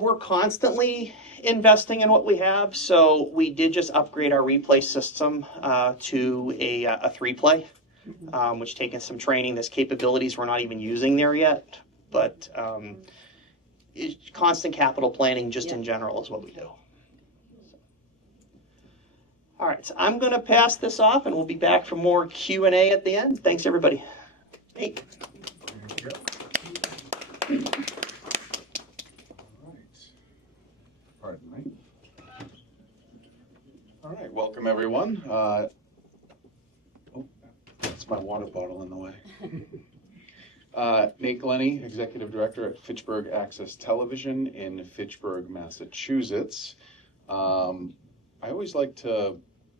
We're constantly investing in what we have. So we did just upgrade our replay system to a 3-play, which taken some training. There's capabilities we're not even using there yet. But constant capital planning just in general is what we do. All right, so I'm going to pass this off, and we'll be back for more Q&A at the end. Thanks, everybody. Hey. Pardon me. All right, welcome everyone. That's my water bottle in the way. Nate Glennie, Executive Director at Fitchburg Access Television in Fitchburg, Massachusetts. I always like to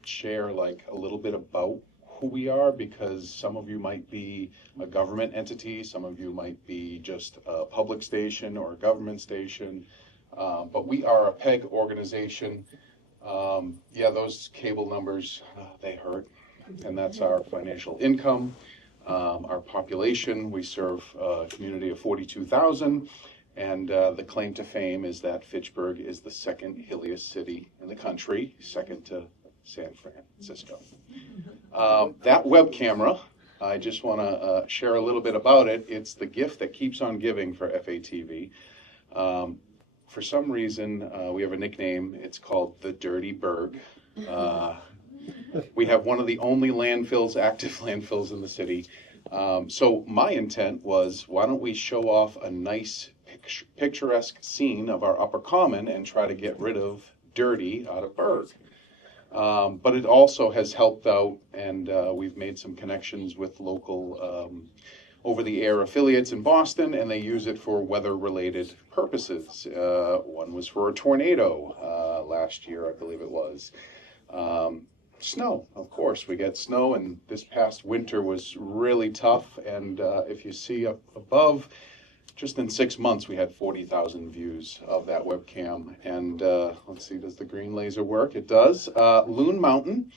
share a little bit about who we are, because some of you might be a government entity, some of you might be just a public station or a government station, but we are a PEG organization. Those cable numbers, they hurt, and that's our financial income. Our population, we serve a community of 42,000. And the claim to fame is that Fitchburg is the second hilliest city in the country, second to San Francisco. That web camera, I just want to share a little bit about it. It's the gift that keeps on giving for FATV. For some reason, we have a nickname. It's called the Dirty Berg. We have one of the only active landfills in the city. So my intent was, why don't we show off a nice picturesque scene of our upper common and try to get rid of dirty out of Berg. But it also has helped out, and we've made some connections with local over-the-air affiliates in Boston, and they use it for weather-related purposes. One was for a tornado last year, I believe it was. Snow, of course, we get snow, and this past winter was really tough, and if you see up above, just in 6 months, we had 40,000 views of that webcam. And let's see, does the green laser work? It does. Loon Mountain,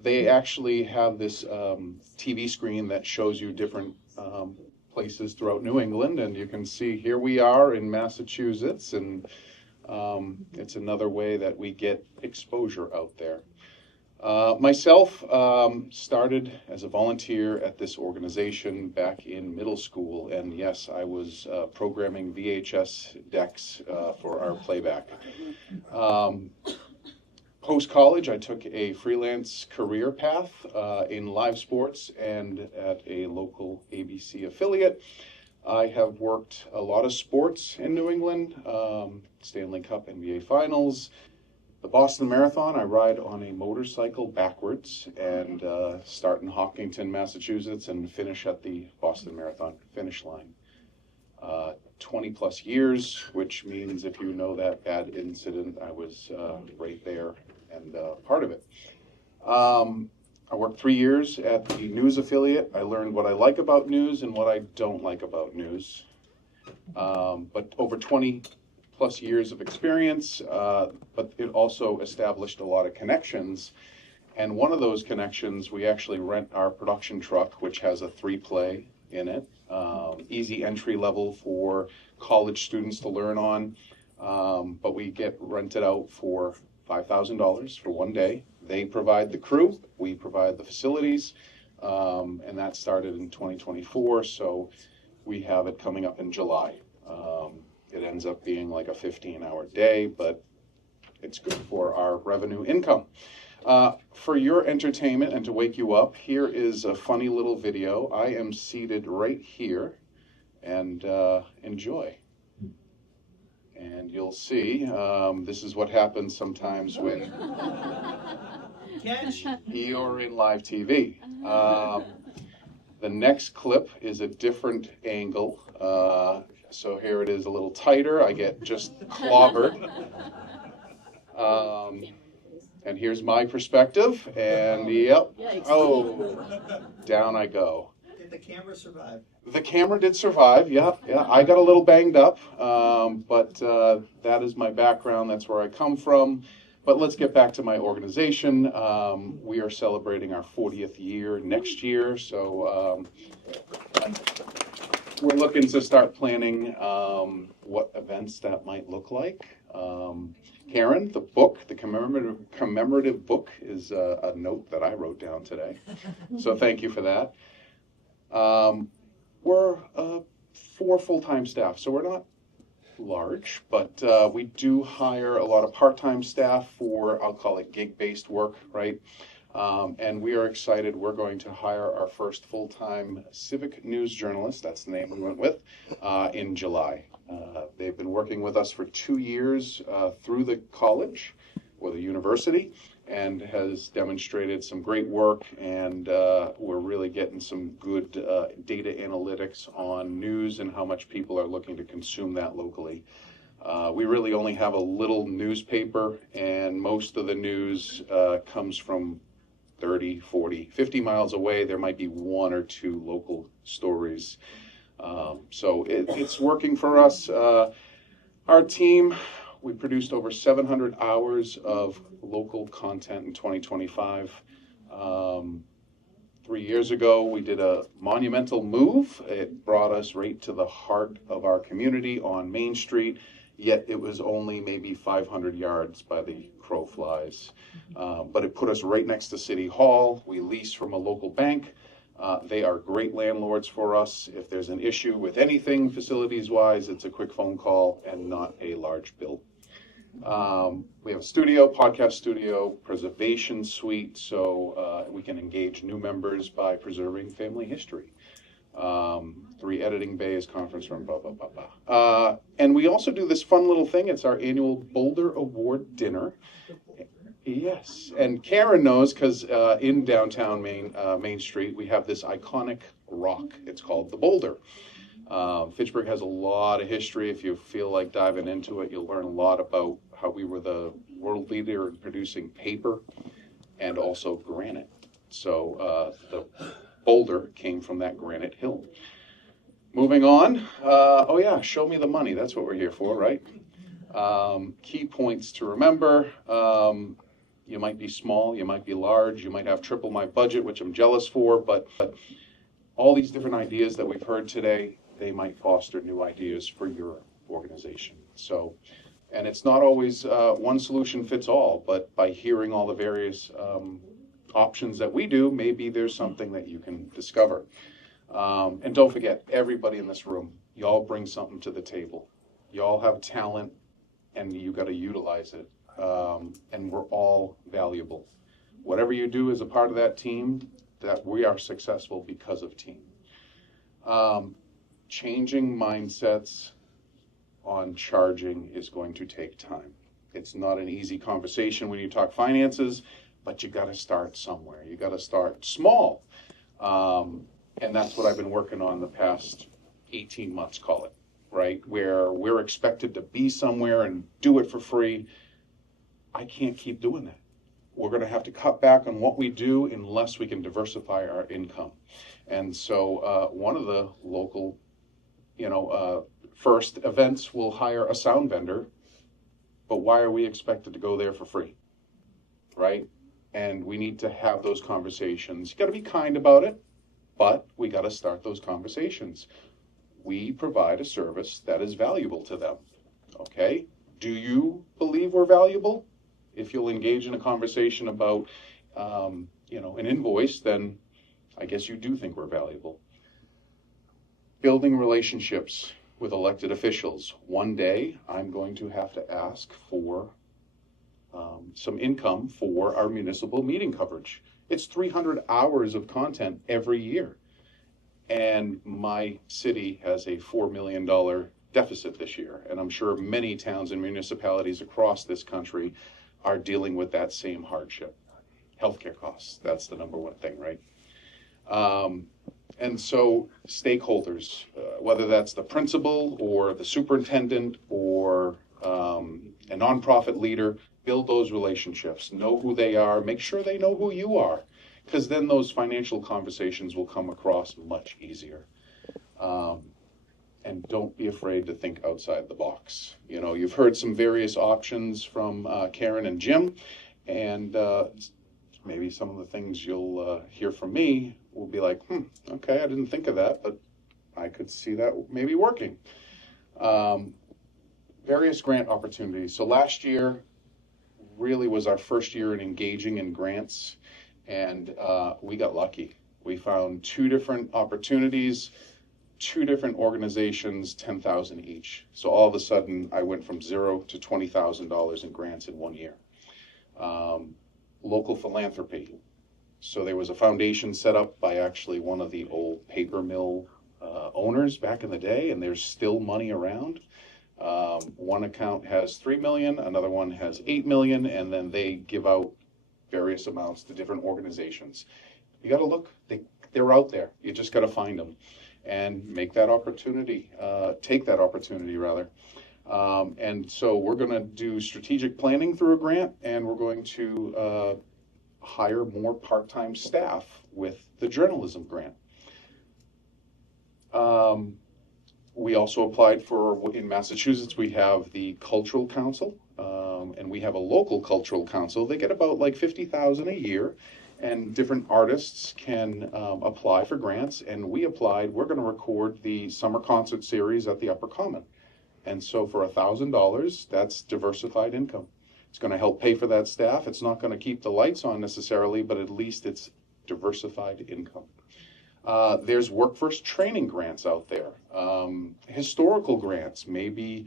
they actually have this TV screen that shows you different places throughout New England. And you can see here we are in Massachusetts. And it's another way that we get exposure out there. Myself started as a volunteer at this organization back in middle school, and yes, I was programming VHS decks for our playback. Post-college, I took a freelance career path in live sports and at a local ABC affiliate. I have worked a lot of sports in New England, Stanley Cup, NBA Finals. The Boston Marathon, I ride on a motorcycle backwards and start in Hopkinton, Massachusetts, and finish at the Boston Marathon finish line. 20 plus years, which means if you know that bad incident, I was right there and part of it. I worked 3 years at the news affiliate. I learned what I like about news and what I don't like about news. But over 20 plus years of experience, but it also established a lot of connections. And one of those connections, we actually rent our production truck, which has a 3-play in it. Easy entry level for college students to learn on. But we get rented out for $5,000 for 1 day. They provide the crew, we provide the facilities, and that started in 2024, so we have it coming up in July. It ends up being like a 15-hour day, but it's good for our revenue income. For your entertainment and to wake you up, here is a funny little video. I am seated right here, and enjoy. And you'll see, this is what happens sometimes when you're in live TV. The next clip is a different angle. So here it is a little tighter. I get just clobbered. And here's my perspective. And yep. Oh, down I go. Did the camera survive? The camera did survive, yeah. I got a little banged up, but that is my background. That's where I come from. But let's get back to my organization. We are celebrating our 40th year next year, so we're looking to start planning what events that might look like. Karen, the book, the commemorative book is a note that I wrote down today. So thank you for that. We're 4 full-time staff, so we're not large, but we do hire a lot of part-time staff for, I'll call it gig-based work, right? And we are excited. We're going to hire our first full-time civic news journalist, that's the name we went with, in July. They've been working with us for 2 years through the college or the university, and has demonstrated some great work, and we're really getting some good data analytics on news and how much people are looking to consume that locally. We really only have a little newspaper, and most of the news comes from 30, 40, 50 miles away. There might be 1 or 2 local stories. So it's working for us. Our team, we produced over 700 hours of local content in 2025. 3 years ago, we did a monumental move. It brought us right to the heart of our community on Main Street, yet it was only maybe 500 yards by the crow flies. But it put us right next to City Hall. We lease from a local bank. They are great landlords for us. If there's an issue with anything facilities-wise, it's a quick phone call and not a large bill. We have a studio, podcast studio, preservation suite, so we can engage new members by preserving family history. 3 editing bays, conference room, blah, blah, blah, blah. And we also do this fun little thing. It's our annual Boulder Award dinner. Yes, and Karen knows because in downtown Main Street, we have this iconic rock. It's called the Boulder. Fitchburg has a lot of history. If you feel like diving into it, you'll learn a lot about how we were the world leader in producing paper and also granite. So the boulder came from that granite hill. Moving on. Oh yeah, show me the money. That's what we're here for, right? Key points to remember. You might be small, you might be large, you might have triple my budget, which I'm jealous for, but all these different ideas that we've heard today, they might foster new ideas for your organization. So, and it's not always one solution fits all, but by hearing all the various options that we do, maybe there's something that you can discover. And don't forget, everybody in this room, y'all bring something to the table. Y'all have talent, and you got to utilize it. And we're all valuable. Whatever you do as a part of that team, that we are successful because of team. Changing mindsets on charging is going to take time. It's not an easy conversation when you talk finances, but you got to start somewhere. You got to start small. And that's what I've been working on the past 18 months, call it, right? Where we're expected to be somewhere and do it for free. I can't keep doing that. We're going to have to cut back on what we do unless we can diversify our income. And so one of the local, first events will hire a sound vendor, but why are we expected to go there for free, right? And we need to have those conversations. You got to be kind about it, but we got to start those conversations. We provide a service that is valuable to them, okay? Do you believe we're valuable? If you'll engage in a conversation about, an invoice, then I guess you do think we're valuable. Building relationships. with elected officials. One day, I'm going to have to ask for some income for our municipal meeting coverage. It's 300 hours of content every year. And my city has a $4 million deficit this year. And I'm sure many towns and municipalities across this country are dealing with that same hardship. Healthcare costs, that's the number one thing, right? And so stakeholders, whether that's the principal or the superintendent or a nonprofit leader, build those relationships, know who they are, make sure they know who you are, because then those financial conversations will come across much easier. And don't be afraid to think outside the box. You know, you've heard some various options from Karen and Jim, and maybe some of the things you'll hear from me will be like, okay, I didn't think of that, but I could see that maybe working. Various grant opportunities. So last year really was our first year in engaging in grants, and we got lucky. We found 2 different opportunities, 2 different organizations, $10,000 each. So all of a sudden I went from $0 to $20,000 in grants in 1 year. Local philanthropy. So there was a foundation set up by actually one of the old paper mill owners back in the day, and there's still money around. One account has 3 million, another one has 8 million, and then they give out various amounts to different organizations. You got to look, they're out there. You just got to find them and make that opportunity, take that opportunity rather. And so we're going to do strategic planning through a grant, and we're going to hire more part-time staff with the journalism grant. We also applied for, in Massachusetts, we have the Cultural Council, and we have a local Cultural Council. They get about like $50,000 a year, and different artists can apply for grants, and we applied. We're going to record the summer concert series at the Upper Common. And so for $1,000, that's diversified income. It's going to help pay for that staff. It's not going to keep the lights on necessarily, but at least it's diversified income. There's workforce training grants out there, historical grants. Maybe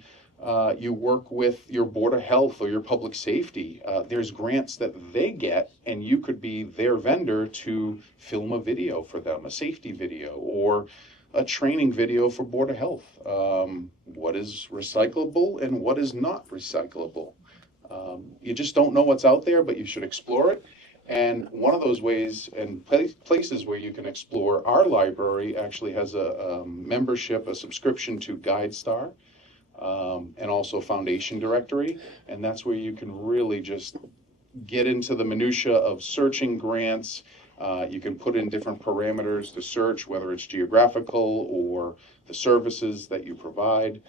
you work with your Board of Health or your public safety. There's grants that they get, and you could be their vendor to film a video for them, a safety video, or a training video for Board of Health. What is recyclable and what is not recyclable? You just don't know what's out there, but you should explore it. And one of those ways and places where you can explore, our library actually has a membership, a subscription to GuideStar, and also Foundation Directory. And that's where you can really just get into the minutia of searching grants. You can put in different parameters to search, whether it's geographical or the services that you provide.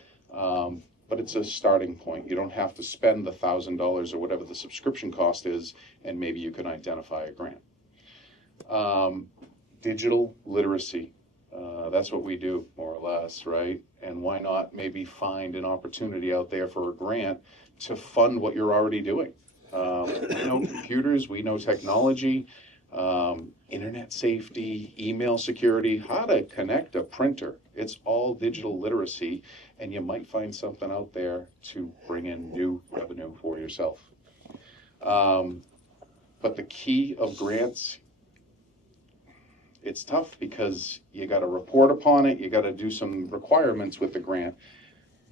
But it's a starting point. You don't have to spend the $1,000 or whatever the subscription cost is, and maybe you can identify a grant. Digital literacy. That's what we do, more or less, right? And why not maybe find an opportunity out there for a grant to fund what you're already doing? We know computers, we know technology, internet safety, email security, how to connect a printer. It's all digital literacy, and you might find something out there to bring in new revenue for yourself. But the key of grants, it's tough because you got to report upon it, you got to do some requirements with the grant.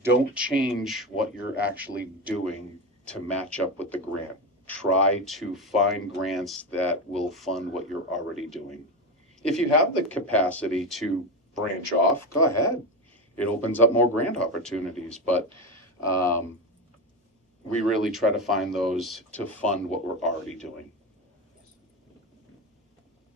Don't change what you're actually doing to match up with the grant. Try to find grants that will fund what you're already doing. If you have the capacity to branch off, go ahead. It opens up more grant opportunities, but we really try to find those to fund what we're already doing.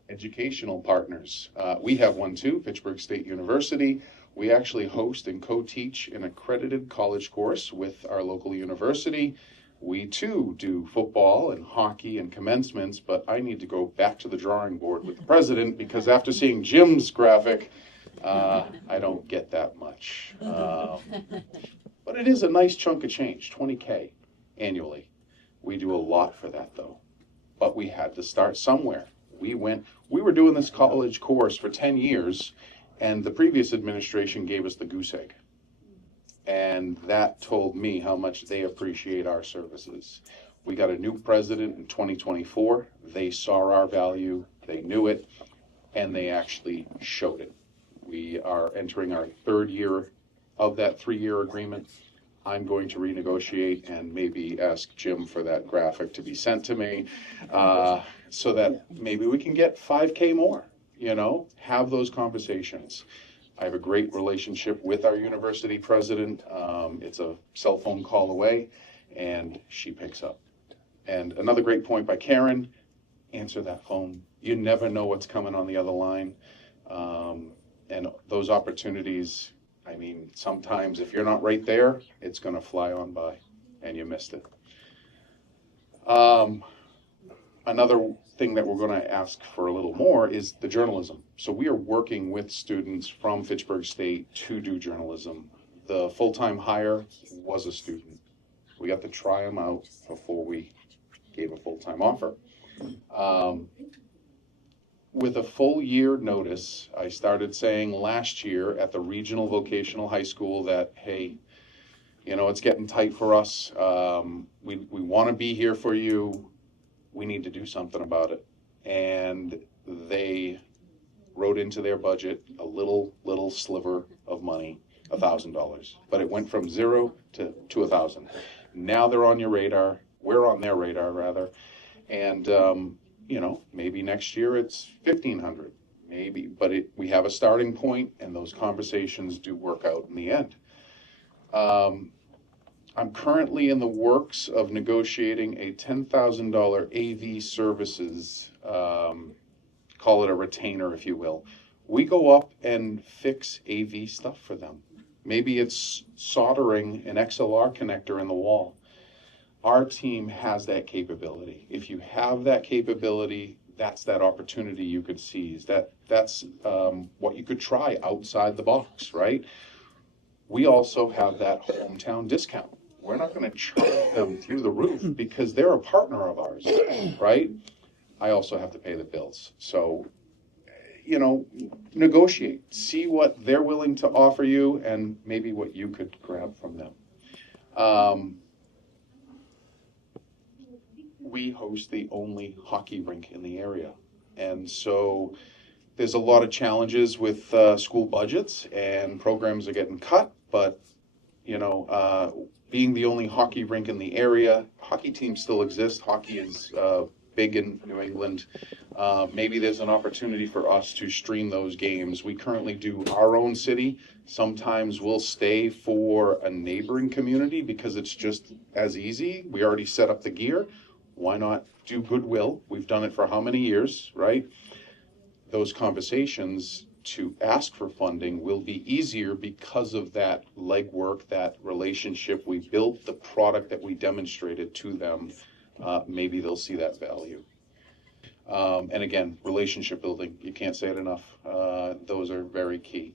Educational partners. We have one too, Pittsburgh State University. We actually host and co-teach an accredited college course with our local university. We too do football and hockey and commencements, but I need to go back to the drawing board with the president because after seeing Jim's graphic, I don't get that much. But it is a nice chunk of change, $20K annually. We do a lot for that though, but we had to start somewhere. We were doing this college course for 10 years, and the previous administration gave us the goose egg. And that told me how much they appreciate our services. We got a new president in 2024. They saw our value, they knew it, and they actually showed it. We are entering our third year of that 3-year agreement. I'm going to renegotiate and maybe ask Jim for that graphic to be sent to me, so that maybe we can get 5K more, have those conversations. I have a great relationship with our university president. It's a cell phone call away, and she picks up. And another great point by Karen, answer that phone. You never know what's coming on the other line. And those opportunities, sometimes if you're not right there, it's going to fly on by, and you missed it. Another thing that we're going to ask for a little more is the journalism. So we are working with students from Fitchburg State to do journalism. The full-time hire was a student. We got to try him out before we gave a full-time offer. With a full year notice, I started saying last year at the regional vocational high school that, hey, it's getting tight for us. We want to be here for you. We need to do something about it. And they wrote into their budget a little sliver of money, $1,000. But it went from 0 to 1,000. Now they're on your radar. We're on their radar, rather. And, maybe next year it's 1,500, maybe. But we have a starting point, and those conversations do work out in the end. I'm currently in the works of negotiating a $10,000 AV services, call it a retainer, if you will. We go up and fix AV stuff for them. Maybe it's soldering an XLR connector in the wall. Our team has that capability. If you have that capability, that's that opportunity you could seize. That's what you could try outside the box, right? We also have that hometown discount. We're not going to charge them through the roof because they're a partner of ours, right? I also have to pay the bills. So, negotiate. See what they're willing to offer you and maybe what you could grab from them. We host the only hockey rink in the area. And so there's a lot of challenges with school budgets, and programs are getting cut, but being the only hockey rink in the area, hockey teams still exist. Hockey is big in New England. Maybe there's an opportunity for us to stream those games. We currently do our own city. Sometimes we'll stay for a neighboring community because it's just as easy. We already set up the gear. Why not do goodwill? We've done it for how many years, right? Those conversations to ask for funding will be easier because of that legwork, that relationship we built, the product that we demonstrated to them. Maybe they'll see that value. And again, relationship building, you can't say it enough. Those are very key.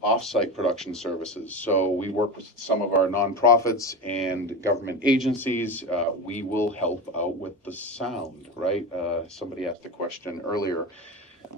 Off-site production services. So we work with some of our nonprofits and government agencies. We will help out with the sound, right? Somebody asked a question earlier.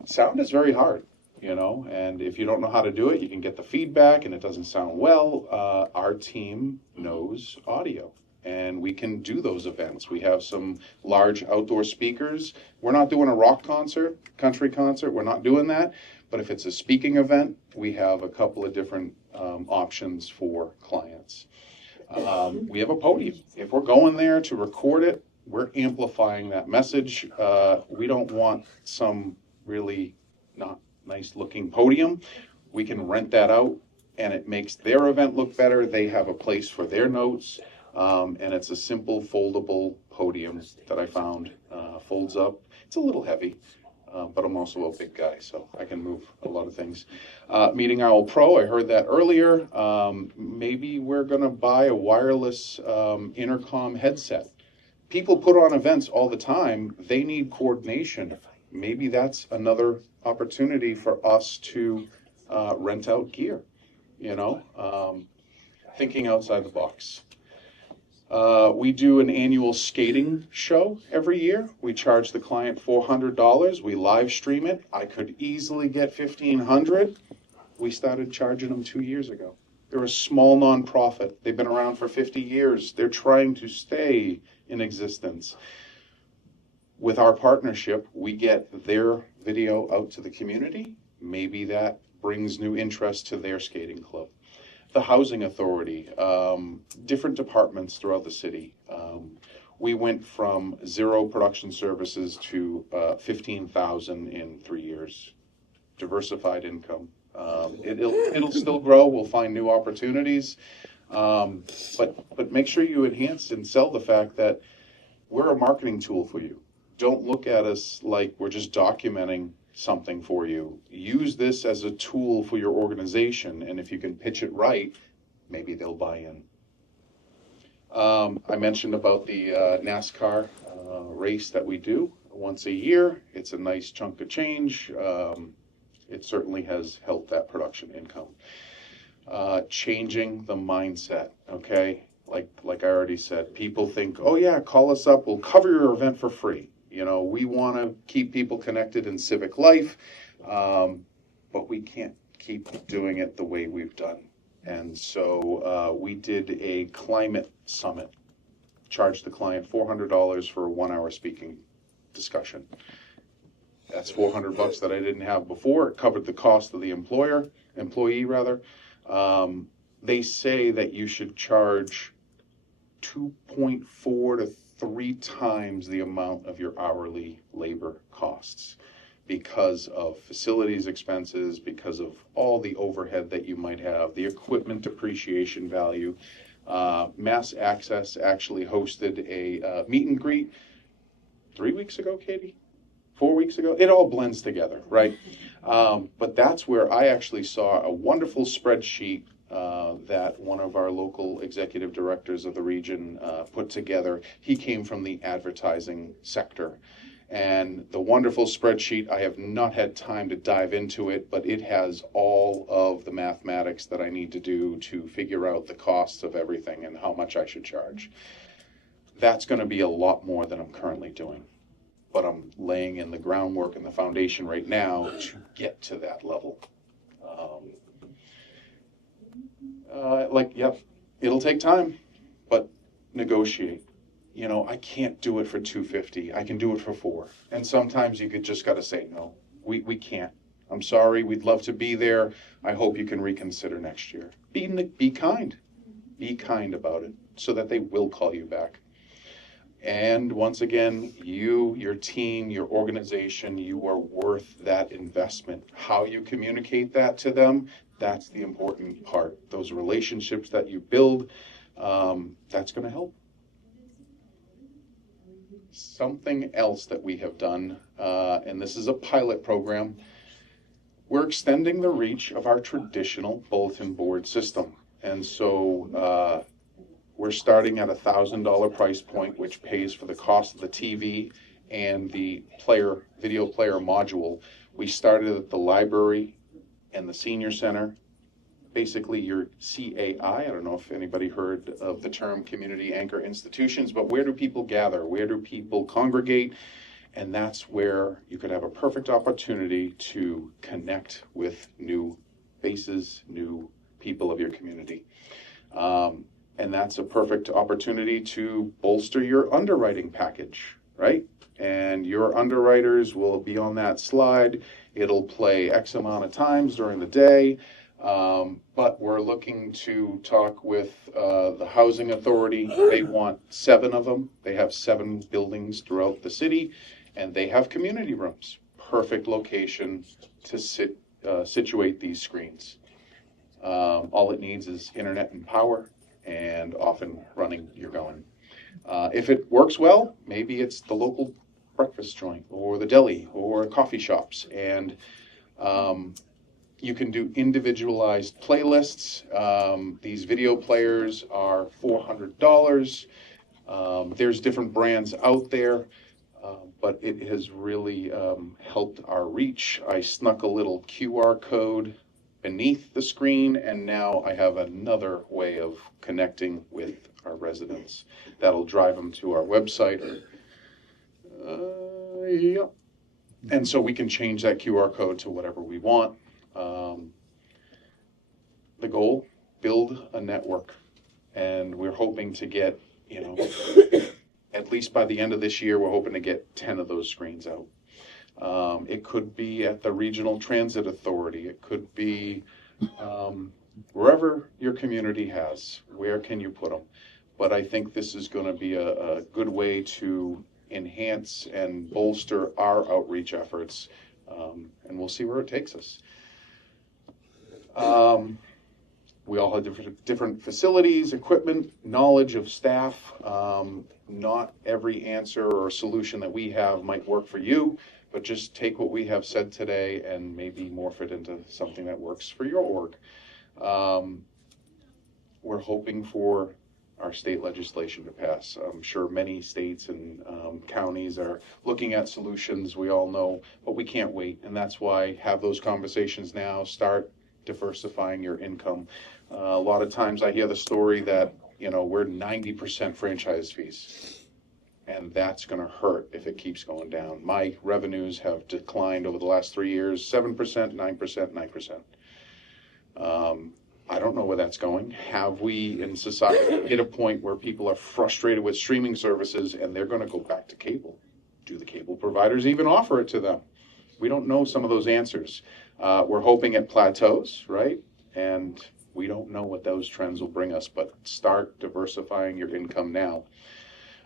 Sound is very hard, and if you don't know how to do it, you can get the feedback and it doesn't sound well. Our team knows audio, and we can do those events. We have some large outdoor speakers. We're not doing a rock concert, country concert. We're not doing that. But if it's a speaking event, we have a couple of different options for clients. We have a podium. If we're going there to record it, we're amplifying that message. We don't want some really not nice looking podium. We can rent that out, and it makes their event look better. They have a place for their notes, and it's a simple foldable podium that I found. Folds up. It's a little heavy. But I'm also a big guy, so I can move a lot of things. Meeting Owl Pro, I heard that earlier. Maybe we're going to buy a wireless intercom headset. People put on events all the time. They need coordination. Maybe that's another opportunity for us to rent out gear, thinking outside the box. We do an annual skating show every year. We charge the client $400. We live stream it. I could easily get $1,500. We started charging them 2 years ago. They're a small nonprofit. They've been around for 50 years. They're trying to stay in existence. With our partnership, we get their video out to the community. Maybe that brings new interest to their skating club. The Housing Authority, different departments throughout the city. We went from 0 production services to 15,000 in 3 years. Diversified income. It'll still grow. We'll find new opportunities, but make sure you enhance and sell the fact that we're a marketing tool for you. Don't look at us like we're just documenting something for you. Use this as a tool for your organization, and if you can pitch it right, maybe they'll buy in. I mentioned about the NASCAR race that we do once a year. It's a nice chunk of change. It certainly has helped that production income. Changing the mindset, okay? Like I already said, people think, oh yeah, call us up, we'll cover your event for free. You know, we want to keep people connected in civic life, but we can't keep doing it the way we've done. And so we did a climate summit, charged the client $400 for a 1-hour speaking discussion. That's $400 that I didn't have before. It covered the cost of the employee rather. They say that you should charge 2.4 to 3 times the amount of your hourly labor costs because of facilities expenses, because of all the overhead that you might have, the equipment depreciation value. Mass Access actually hosted a meet and greet 3 weeks ago, Katie? 4 weeks ago? It all blends together, right? But that's where I actually saw a wonderful spreadsheet that one of our local executive directors of the region put together. He came from the advertising sector. And the wonderful spreadsheet, I have not had time to dive into it, but it has all of the mathematics that I need to do to figure out the costs of everything and how much I should charge. That's going to be a lot more than I'm currently doing. But I'm laying in the groundwork and the foundation right now to get to that level. Yep, it'll take time, but negotiate. You know, I can't do it for $250. I can do it for $4. And sometimes you just got to say, no, we can't. I'm sorry. We'd love to be there. I hope you can reconsider next year. Be kind. Be kind about it so that they will call you back. And once again, you, your team, your organization, you are worth that investment. How you communicate that to them, that's the important part. Those relationships that you build, that's going to help. Something else that we have done, and this is a pilot program, we're extending the reach of our traditional bulletin board system. And so we're starting at $1,000 price point, which pays for the cost of the TV and the video player module. We started at the library and the senior center, basically your CAI. I don't know if anybody heard of the term community anchor institutions, but where do people gather? Where do people congregate? And that's where you could have a perfect opportunity to connect with new faces, new people of your community. And that's a perfect opportunity to bolster your underwriting package, right? And your underwriters will be on that slide. It'll play X amount of times during the day. But we're looking to talk with the Housing Authority. They want 7 of them. They have 7 buildings throughout the city, and they have community rooms. Perfect location to situate these screens. All it needs is internet and power, and off and running you're going. If it works well, maybe it's the local breakfast joint or the deli or coffee shops, and you can do individualized playlists. These video players are $400. There's different brands out there, but it has really helped our reach. I snuck a little QR code beneath the screen, and now I have another way of connecting with our residents. That'll drive them to our website. Yep. And so we can change that QR code to whatever we want. The goal build a network, and we're hoping to get, you know, at least by the end of this year, we're hoping to get 10 of those screens out. It could be at the Regional Transit Authority. It could be wherever your community has. Where can you put them? But I think this is going to be a good way to enhance and bolster our outreach efforts, and we'll see where it takes us. We all have different facilities, equipment, knowledge of staff. Not every answer or solution that we have might work for you, but just take what we have said today and maybe morph it into something that works for your org. We're hoping for our state legislation to pass. I'm sure many states and counties are looking at solutions, we all know, but we can't wait. And that's why have those conversations now, start diversifying your income. A lot of times I hear the story that, you know, we're 90% franchise fees, and that's going to hurt if it keeps going down. My revenues have declined over the last 3 years, 7%, 9%, 9%. I don't know where that's going. Have we in society hit a point where people are frustrated with streaming services and they're going to go back to cable? Do the cable providers even offer it to them? We don't know some of those answers. We're hoping it plateaus, right? And we don't know what those trends will bring us, but start diversifying your income now.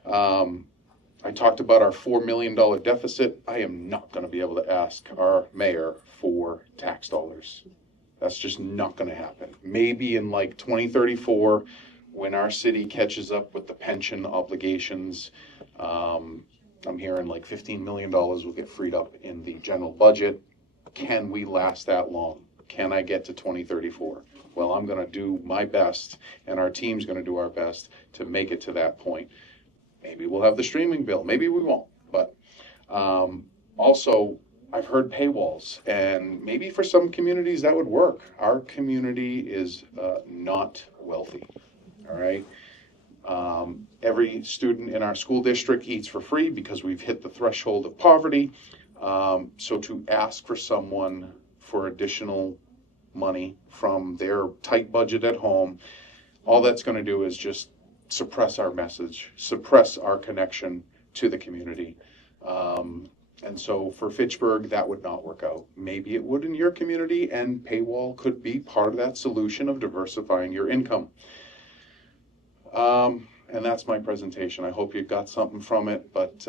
I talked about our $4 million deficit. I am not going to be able to ask our mayor for tax dollars. That's just not going to happen. Maybe in like 2034, when our city catches up with the pension obligations, I'm hearing like $15 million will get freed up in the general budget. Can we last that long? Can I get to 2034? Well, I'm going to do my best, and our team's going to do our best to make it to that point. Maybe we'll have the streaming bill. Maybe we won't. But also, I've heard paywalls, and maybe for some communities that would work. Our community is not wealthy, all right? Every student in our school district eats for free because we've hit the threshold of poverty. So to ask for someone for additional money from their tight budget at home, all that's going to do is just suppress our message, suppress our connection to the community. And so for Fitchburg, that would not work out. Maybe it would in your community, and paywall could be part of that solution of diversifying your income. And that's my presentation. I hope you got something from it, but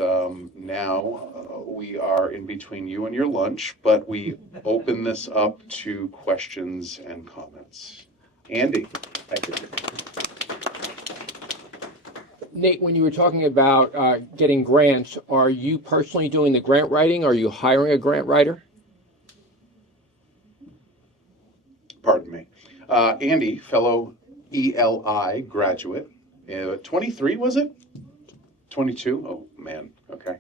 now we are in between you and your lunch, but we open this up to questions and comments. Andy. Thank you. Nate, when you were talking about getting grants, are you personally doing the grant writing? Are you hiring a grant writer? Pardon me. Andy, fellow ELI graduate, 23 was it? 22? Oh man, okay.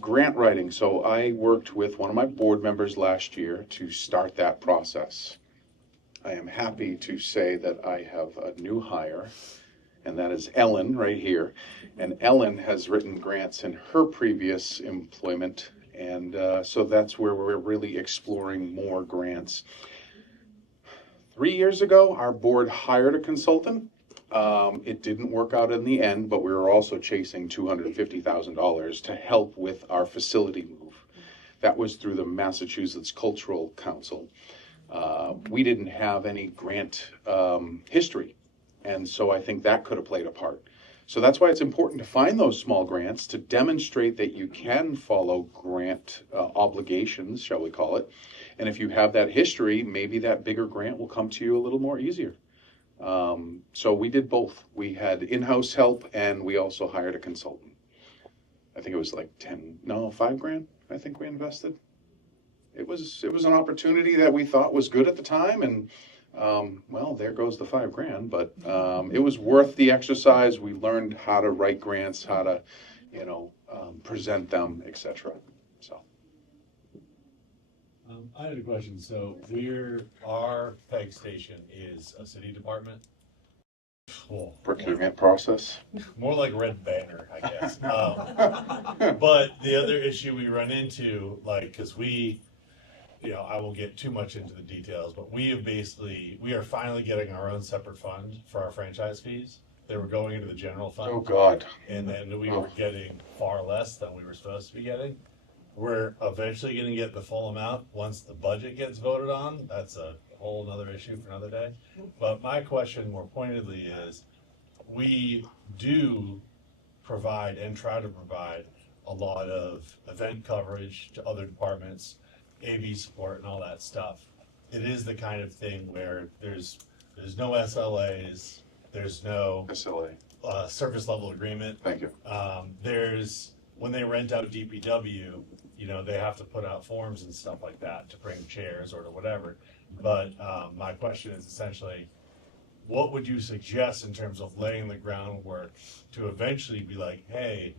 Grant writing. So I worked with one of my board members last year to start that process. I am happy to say that I have a new hire, and that is Ellen right here. And Ellen has written grants in her previous employment, and so that's where we're really exploring more grants. 3 years ago, our board hired a consultant. It didn't work out in the end, but we were also chasing $250,000 to help with our facility move. That was through the Massachusetts Cultural Council. We didn't have any grant history, and so I think that could have played a part. So that's why it's important to find those small grants to demonstrate that you can follow grant obligations, shall we call it. And if you have that history, maybe that bigger grant will come to you a little more easier. So we did both. We had in-house help, and we also hired a consultant. I think it was like $5,000, I think we invested. It was an opportunity that we thought was good at the time, and well, there goes the $5,000, but it was worth the exercise. We learned how to write grants, how to, present them, etc. So. I had a question. So our PEG station is a city department. Well, Procurement process. More like Red Banner, I guess. But the other issue we run into, because I won't get too much into the details, but we are finally getting our own separate fund for our franchise fees. They were going into the general fund. Oh, God. And then we were getting far less than we were supposed to be getting. We're eventually gonna get the full amount once the budget gets voted on. That's a whole nother issue for another day. But my question more pointedly is, we do provide and try to provide a lot of event coverage to other departments, AV support and all that stuff. It is the kind of thing where there's no SLAs, there's no SLA. Service level agreement. Thank you. There's, when they rent out DPW, they have to put out forms and stuff like that to bring chairs or to whatever. But my question is essentially, what would you suggest in terms of laying the groundwork to eventually be like, hey,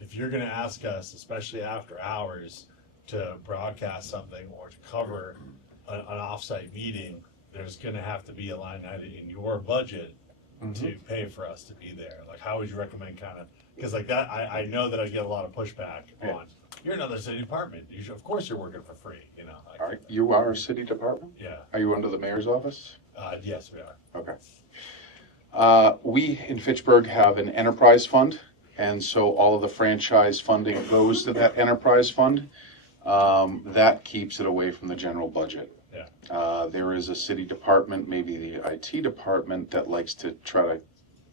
if you're going to ask us, especially after hours, to broadcast something or to cover an offsite meeting, there's going to have to be a line item in your budget to pay for us to be there. Like, how would you recommend kind of, because like that, I know that I get a lot of pushback on, you're another city department. Of course you're working for free, You are a city department? Yeah. Are you under the mayor's office? Yes, we are. Okay. We in Fitchburg have an enterprise fund, and so all of the franchise funding goes to that enterprise fund. That keeps it away from the general budget. Yeah. There is a city department, maybe the IT department, that likes to try to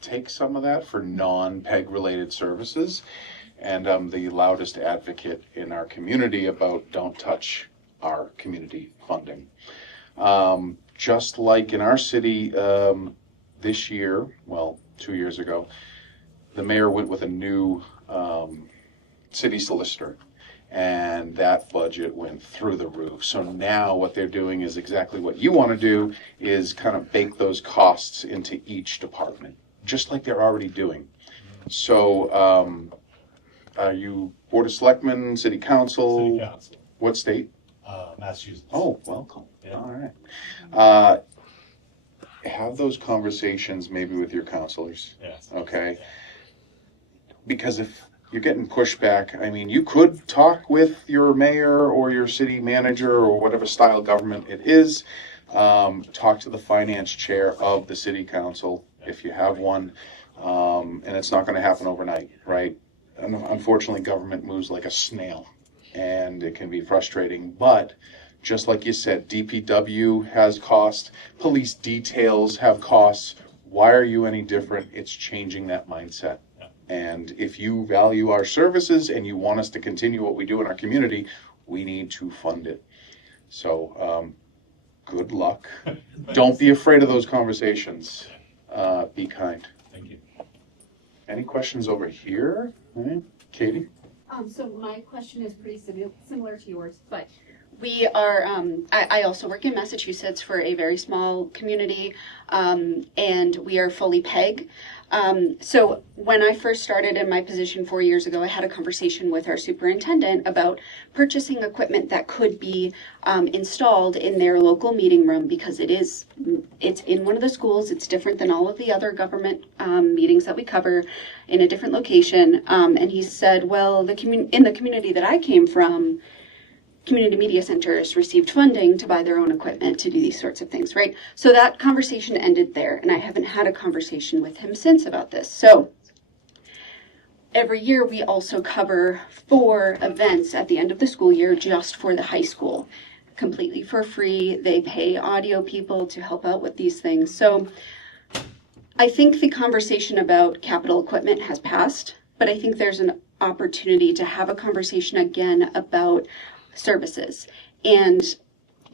take some of that for non-PEG related services. And I'm the loudest advocate in our community about don't touch our community funding. Just like in our city, this year, 2 years ago, the mayor went with a new city solicitor, and that budget went through the roof. So now what they're doing is exactly what you want to do, is kind of bake those costs into each department, just like they're already doing. So are you Board of Selectmen, City Council? City Council. What state? Massachusetts. Oh, welcome. Yeah. All right. Have those conversations maybe with your counselors. Yes. Okay. Because if you're getting pushback, I mean, you could talk with your mayor or your city manager or whatever style government it is. Talk to the finance chair of the city council if you have one. And it's not going to happen overnight, right? And unfortunately, government moves like a snail, and it can be frustrating. But just like you said, DPW has cost, police details have costs. Why are you any different? It's changing that mindset. Yeah. And if you value our services and you want us to continue what we do in our community, we need to fund it. So good luck. Don't be afraid of those conversations. Be kind. Thank you. Any questions over here? Katie? So my question is pretty similar to yours, but we are, I also work in Massachusetts for a very small community, and we are fully PEG. So when I first started in my position 4 years ago, I had a conversation with our superintendent about purchasing equipment that could be installed in their local meeting room, because it's in one of the schools. It's different than all of the other government meetings that we cover, in a different location. And he said, well, in the community that I came from, community media centers received funding to buy their own equipment to do these sorts of things, right? So that conversation ended there, and I haven't had a conversation with him since about this. So every year we also cover 4 events at the end of the school year just for the high school, completely for free. They pay audio people to help out with these things. So I think the conversation about capital equipment has passed, but I think there's an opportunity to have a conversation again about services. And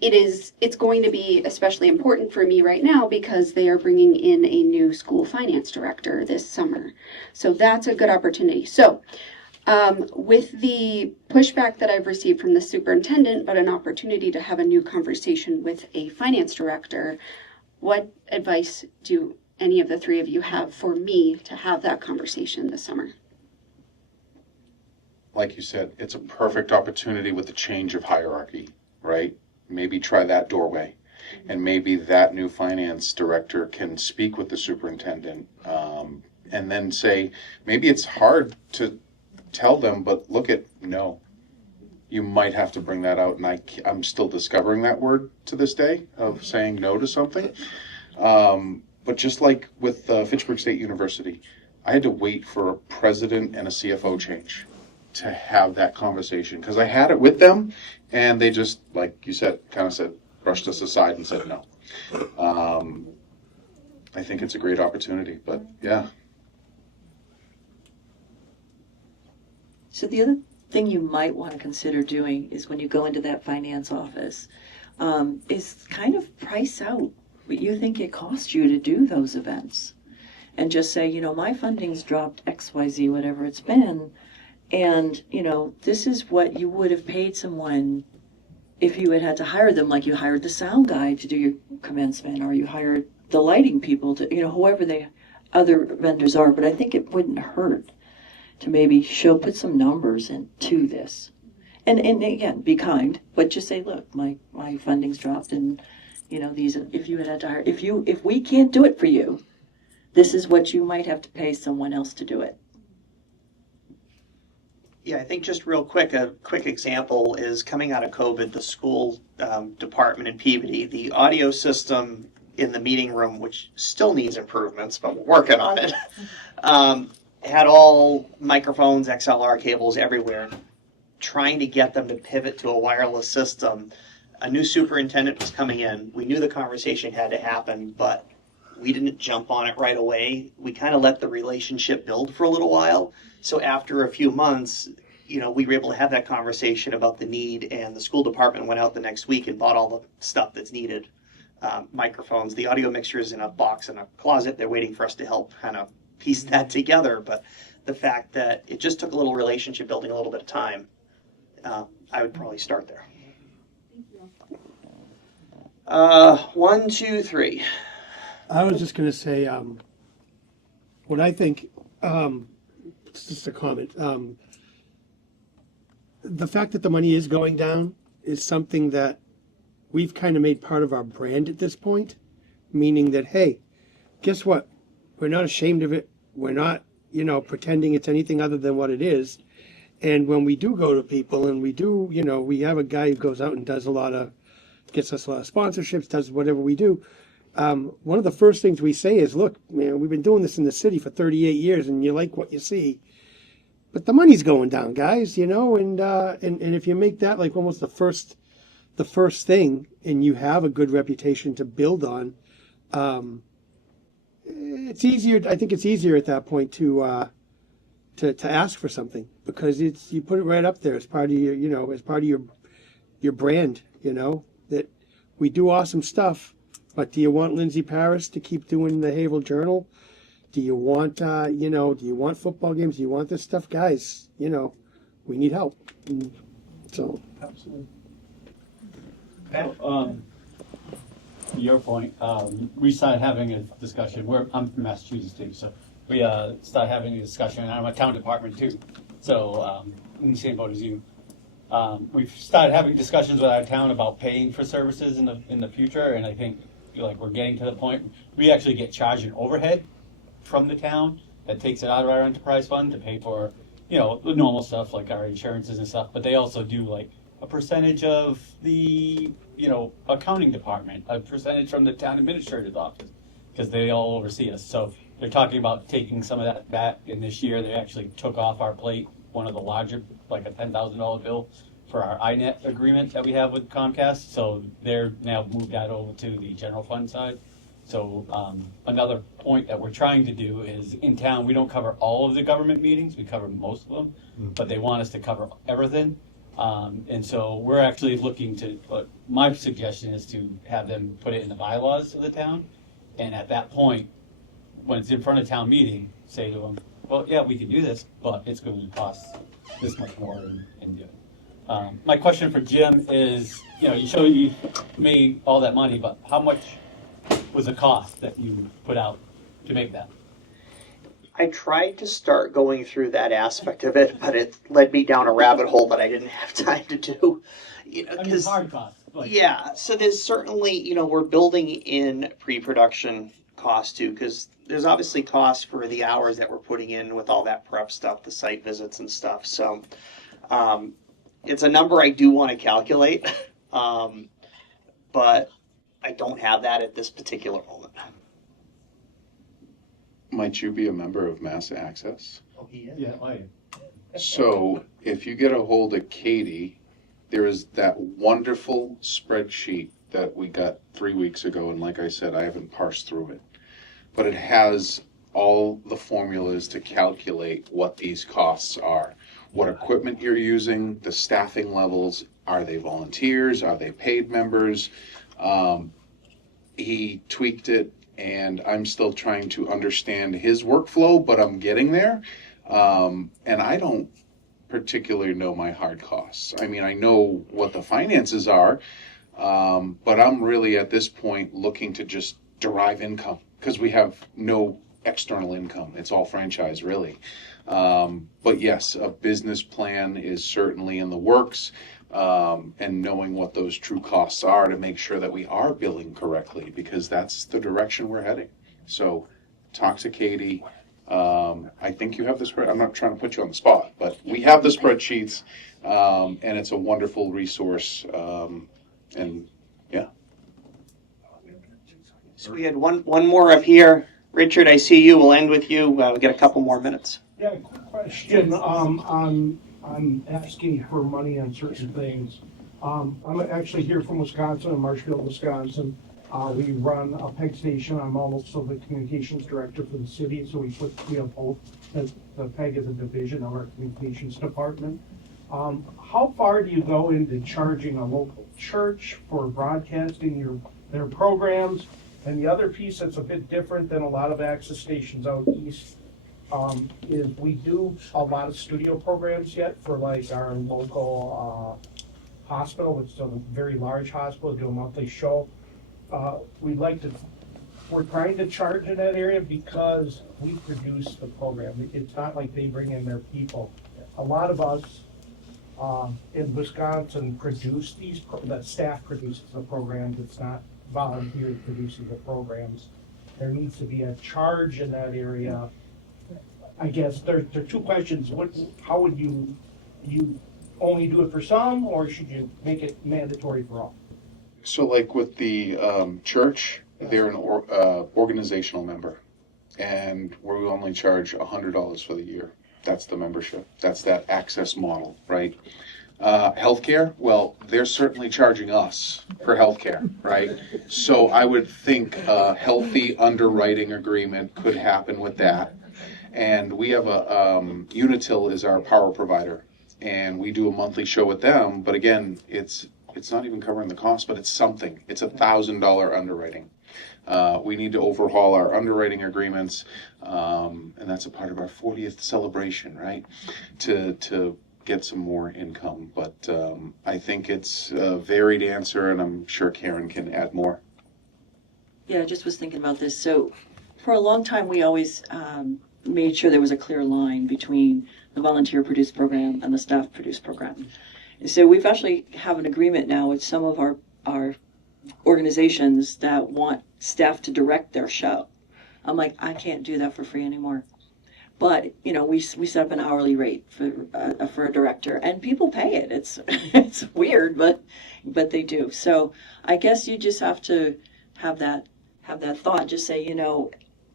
it's going to be especially important for me right now because they are bringing in a new school finance director this summer. So that's a good opportunity. So with the pushback that I've received from the superintendent, but an opportunity to have a new conversation with a finance director, what advice do any of the 3 of you have for me to have that conversation this summer? Like you said, it's a perfect opportunity with the change of hierarchy, right? Maybe try that doorway. And maybe that new finance director can speak with the superintendent and then say, maybe it's hard to tell them, but look at, no. you might have to bring that out, and I'm still discovering that word to this day of saying no to something. But just like with Fitchburg State University, I had to wait for a president and a CFO change to have that conversation, because I had it with them, and they just, like you said, kind of said, brushed us aside and said no. I think it's a great opportunity, but yeah. So the other thing you might want to consider doing is when you go into that finance office, is kind of price out what you think it costs you to do those events. And just say, my funding's dropped XYZ, whatever it's been, and, this is what you would have paid someone if you had to hire them, like you hired the sound guy to do your commencement, or you hired the lighting people to, whoever the other vendors are. But I think it wouldn't hurt to maybe put some numbers into this. And again, be kind, but just say, look, my funding's dropped, and, these, if you had to hire, if we can't do it for you, this is what you might have to pay someone else to do it. Yeah, I think just real quick, a quick example is coming out of COVID, the school department in Peabody, the audio system in the meeting room, which still needs improvements, but we're working on it, had all microphones, XLR cables everywhere, trying to get them to pivot to a wireless system. A new superintendent was coming in. We knew the conversation had to happen, but we didn't jump on it right away. We kind of let the relationship build for a little while. So after a few months, we were able to have that conversation about the need, and the school department went out the next week and bought all the stuff that's needed. Microphones, the audio mixers in a box in a closet. They're waiting for us to help kind of piece that together. But the fact that it just took a little relationship building, a little bit of time, I would probably start there. 1, 2, 3. I was just going to say, what I think, it's just a comment. The fact that the money is going down is something that we've kind of made part of our brand at this point, meaning that, hey, guess what? We're not ashamed of it. We're not, pretending it's anything other than what it is. And when we do go to people and we do, we have a guy who goes out and gets us a lot of sponsorships, does whatever we do. One of the first things we say is, look, man, we've been doing this in the city for 38 years and you like what you see, but the money's going down, guys, and if you make that like almost the first thing, and you have a good reputation to build on, it's easier. I think it's easier at that point to ask for something, because you put it right up there as part of your, as part of your brand, that we do awesome stuff. But do you want Lindsay Paris to keep doing the Haverhill Journal? Do you want, do you want football games? Do you want this stuff? Guys, we need help. So. Absolutely. To your point, we started having a discussion. I'm from Massachusetts too, so we started having a discussion, and I'm a town department too. So in the same boat as you. We've started having discussions with our town about paying for services in the future, and I think we're getting to the point we actually get charged an overhead from the town that takes it out of our enterprise fund to pay for the normal stuff like our insurances and stuff. But they also do a percentage of the accounting department, a percentage from the town administrator's office, because they all oversee us. So they're talking about taking some of that back. And this year they actually took off our plate one of the larger, like a $10,000 bill for our iNet agreement that we have with Comcast. So they're now moved that over to the general fund side. So another point that we're trying to do is, in town, we don't cover all of the government meetings, we cover most of them, but they want us to cover everything. And so we're actually looking to, my suggestion is to have them put it in the bylaws of the town. And at that point, when it's in front of town meeting, say to them, well, yeah, we can do this, but it's going to cost this much more and do it. My question for Jim is, you made all that money, but how much was the cost that you put out to make that? I tried to start going through that aspect of it, but it led me down a rabbit hole that I didn't have time to do. It's hard cost. Yeah, so there's certainly, we're building in pre-production cost too, because there's obviously costs for the hours that we're putting in with all that prep stuff, the site visits and stuff. So it's a number I do want to calculate, but I don't have that at this particular moment. Might you be a member of Mass Access? Oh, he is? Yeah, I am. So if you get a hold of Katie, there is that wonderful spreadsheet that we got 3 weeks ago, and like I said, I haven't parsed through it. But it has all the formulas to calculate what these costs are. What equipment you're using, the staffing levels, are they volunteers, are they paid members? He tweaked it, and I'm still trying to understand his workflow, but I'm getting there. And I don't particularly know my hard costs. I mean, I know what the finances are, but I'm really at this point looking to just derive income because we have no external income. It's all franchise, really. But yes, a business plan is certainly in the works, and knowing what those true costs are to make sure that we are billing correctly, because that's the direction we're heading. So talk to Katie. I think you have the spread. I'm not trying to put you on the spot, but we have the spreadsheets, and it's a wonderful resource. And yeah. So we had one more up here. Richard, I see you. We'll end with you. We got a couple more minutes. Yeah, quick question. I'm asking for money on certain things. I'm actually here from Wisconsin, in Marshfield, Wisconsin. We run a PEG station. I'm also the communications director for the city, so we have both. The PEG is a division of our communications department. How far do you go into charging a local church for broadcasting their programs? And the other piece that's a bit different than a lot of access stations out east is we do a lot of studio programs yet for like our local hospital, which is a very large hospital, do a monthly show. We're trying to charge in that area because we produce the program. It's not like they bring in their people. A lot of us in Wisconsin produce that staff produces the programs. It's not volunteers producing the programs. There needs to be a charge in that area. I guess there are two questions. How would you only do it for some, or should you make it mandatory for all? So like with the church, they're an organizational member, and we only charge $100 for the year. That's the membership. That's that access model, right? Healthcare, well, they're certainly charging us for healthcare, right? So I would think a healthy underwriting agreement could happen with that. And we have Unitil is our power provider, and we do a monthly show with them. But again, it's not even covering the cost, but it's something. It's $1,000 underwriting. We need to overhaul our underwriting agreements, and that's a part of our 40th celebration, right? To get some more income. But I think it's a varied answer, and I'm sure Karen can add more. Yeah, I just was thinking about this. So for a long time, we always made sure there was a clear line between the volunteer produced program and the staff produced program. And so we've actually have an agreement now with some of our organizations that want staff to direct their show. I'm like, I can't do that for free anymore. But we set up an hourly rate for a director, and people pay it. It's weird, but they do. So I guess you just have to have that thought. Just say,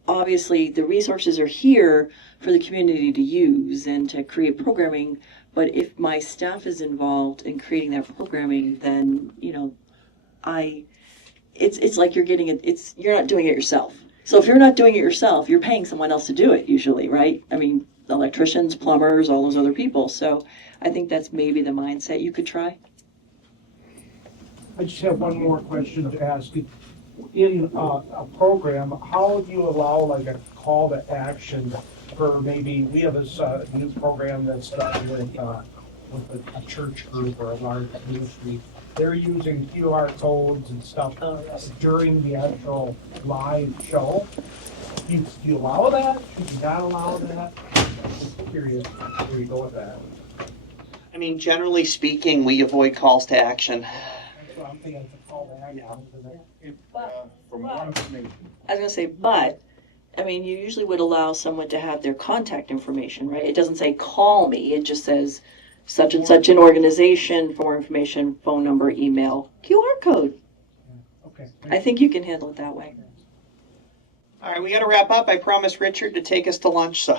obviously the resources are here for the community to use and to create programming. But if my staff is involved in creating that programming, then it's like you're getting it. You're not doing it yourself. So if you're not doing it yourself, you're paying someone else to do it usually, right? I mean, electricians, plumbers, all those other people. So I think that's maybe the mindset you could try. I just have one more question to ask. In a program, how do you allow like a call to action for maybe, we have this new program that's done with a church group or a large ministry. They're using QR codes and stuff during the actual live show. Do you allow that? Should you not allow that? I'm curious where you go with that. I mean, generally speaking, we avoid calls to action. That's what I'm thinking, it's a call to action. From one information. I was going to say, but, I mean, you usually would allow someone to have their contact information, right? It doesn't say, call me. It just says, such and such an organization, for more information, phone number, email, QR code. Okay. I think you can handle it that way. All right, we got to wrap up. I promised Richard to take us to lunch, so.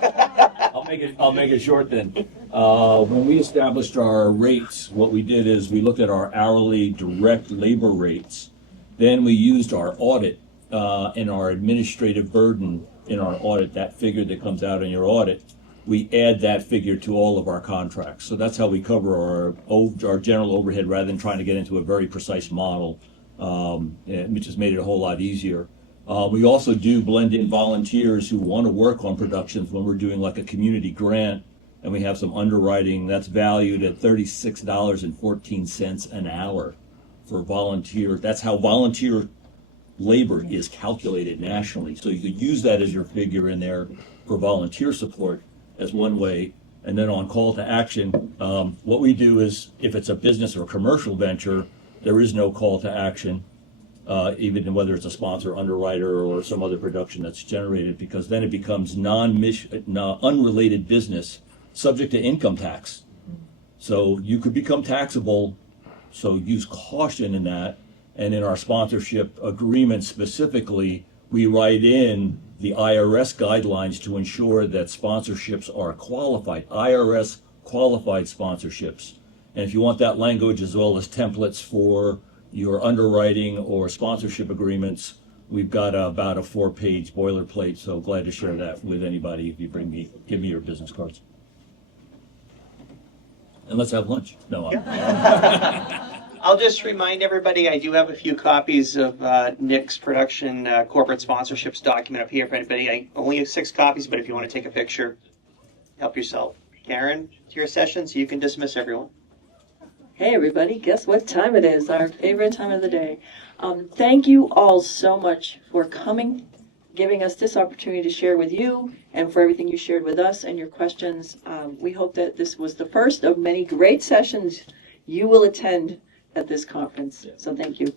I'll make it short then. When we established our rates, what we did is we looked at our hourly direct labor rates. Then we used our audit and our administrative burden in our audit, that figure that comes out in your audit. We add that figure to all of our contracts. So that's how we cover our general overhead rather than trying to get into a very precise model, which has made it a whole lot easier. We also do blend in volunteers who want to work on productions when we're doing like a community grant, and we have some underwriting that's valued at $36.14 an hour for volunteer. That's how volunteer labor is calculated nationally. So you could use that as your figure in there for volunteer support as one way. And then on call to action, what we do is if it's a business or a commercial venture, there is no call to action. Even whether it's a sponsor, underwriter, or some other production that's generated, because then it becomes unrelated business subject to income tax. So you could become taxable, so use caution in that. And in our sponsorship agreement specifically, we write in the IRS guidelines to ensure that sponsorships are qualified, IRS qualified sponsorships. And if you want that language as well as templates for your underwriting or sponsorship agreements, we've got about a 4-page boilerplate, so glad to share that with anybody if you give me your business cards. And let's have lunch. No, I'll just remind everybody, I do have a few copies of Nick's production corporate sponsorships document up here for anybody. I only have 6 copies, but if you want to take a picture, help yourself. Karen, it's your session, so you can dismiss everyone. Hey everybody, guess what time it is? Our favorite time of the day. Thank you all so much for coming, giving us this opportunity to share with you, and for everything you shared with us and your questions. We hope that this was the first of many great sessions you will attend at this conference. So thank you.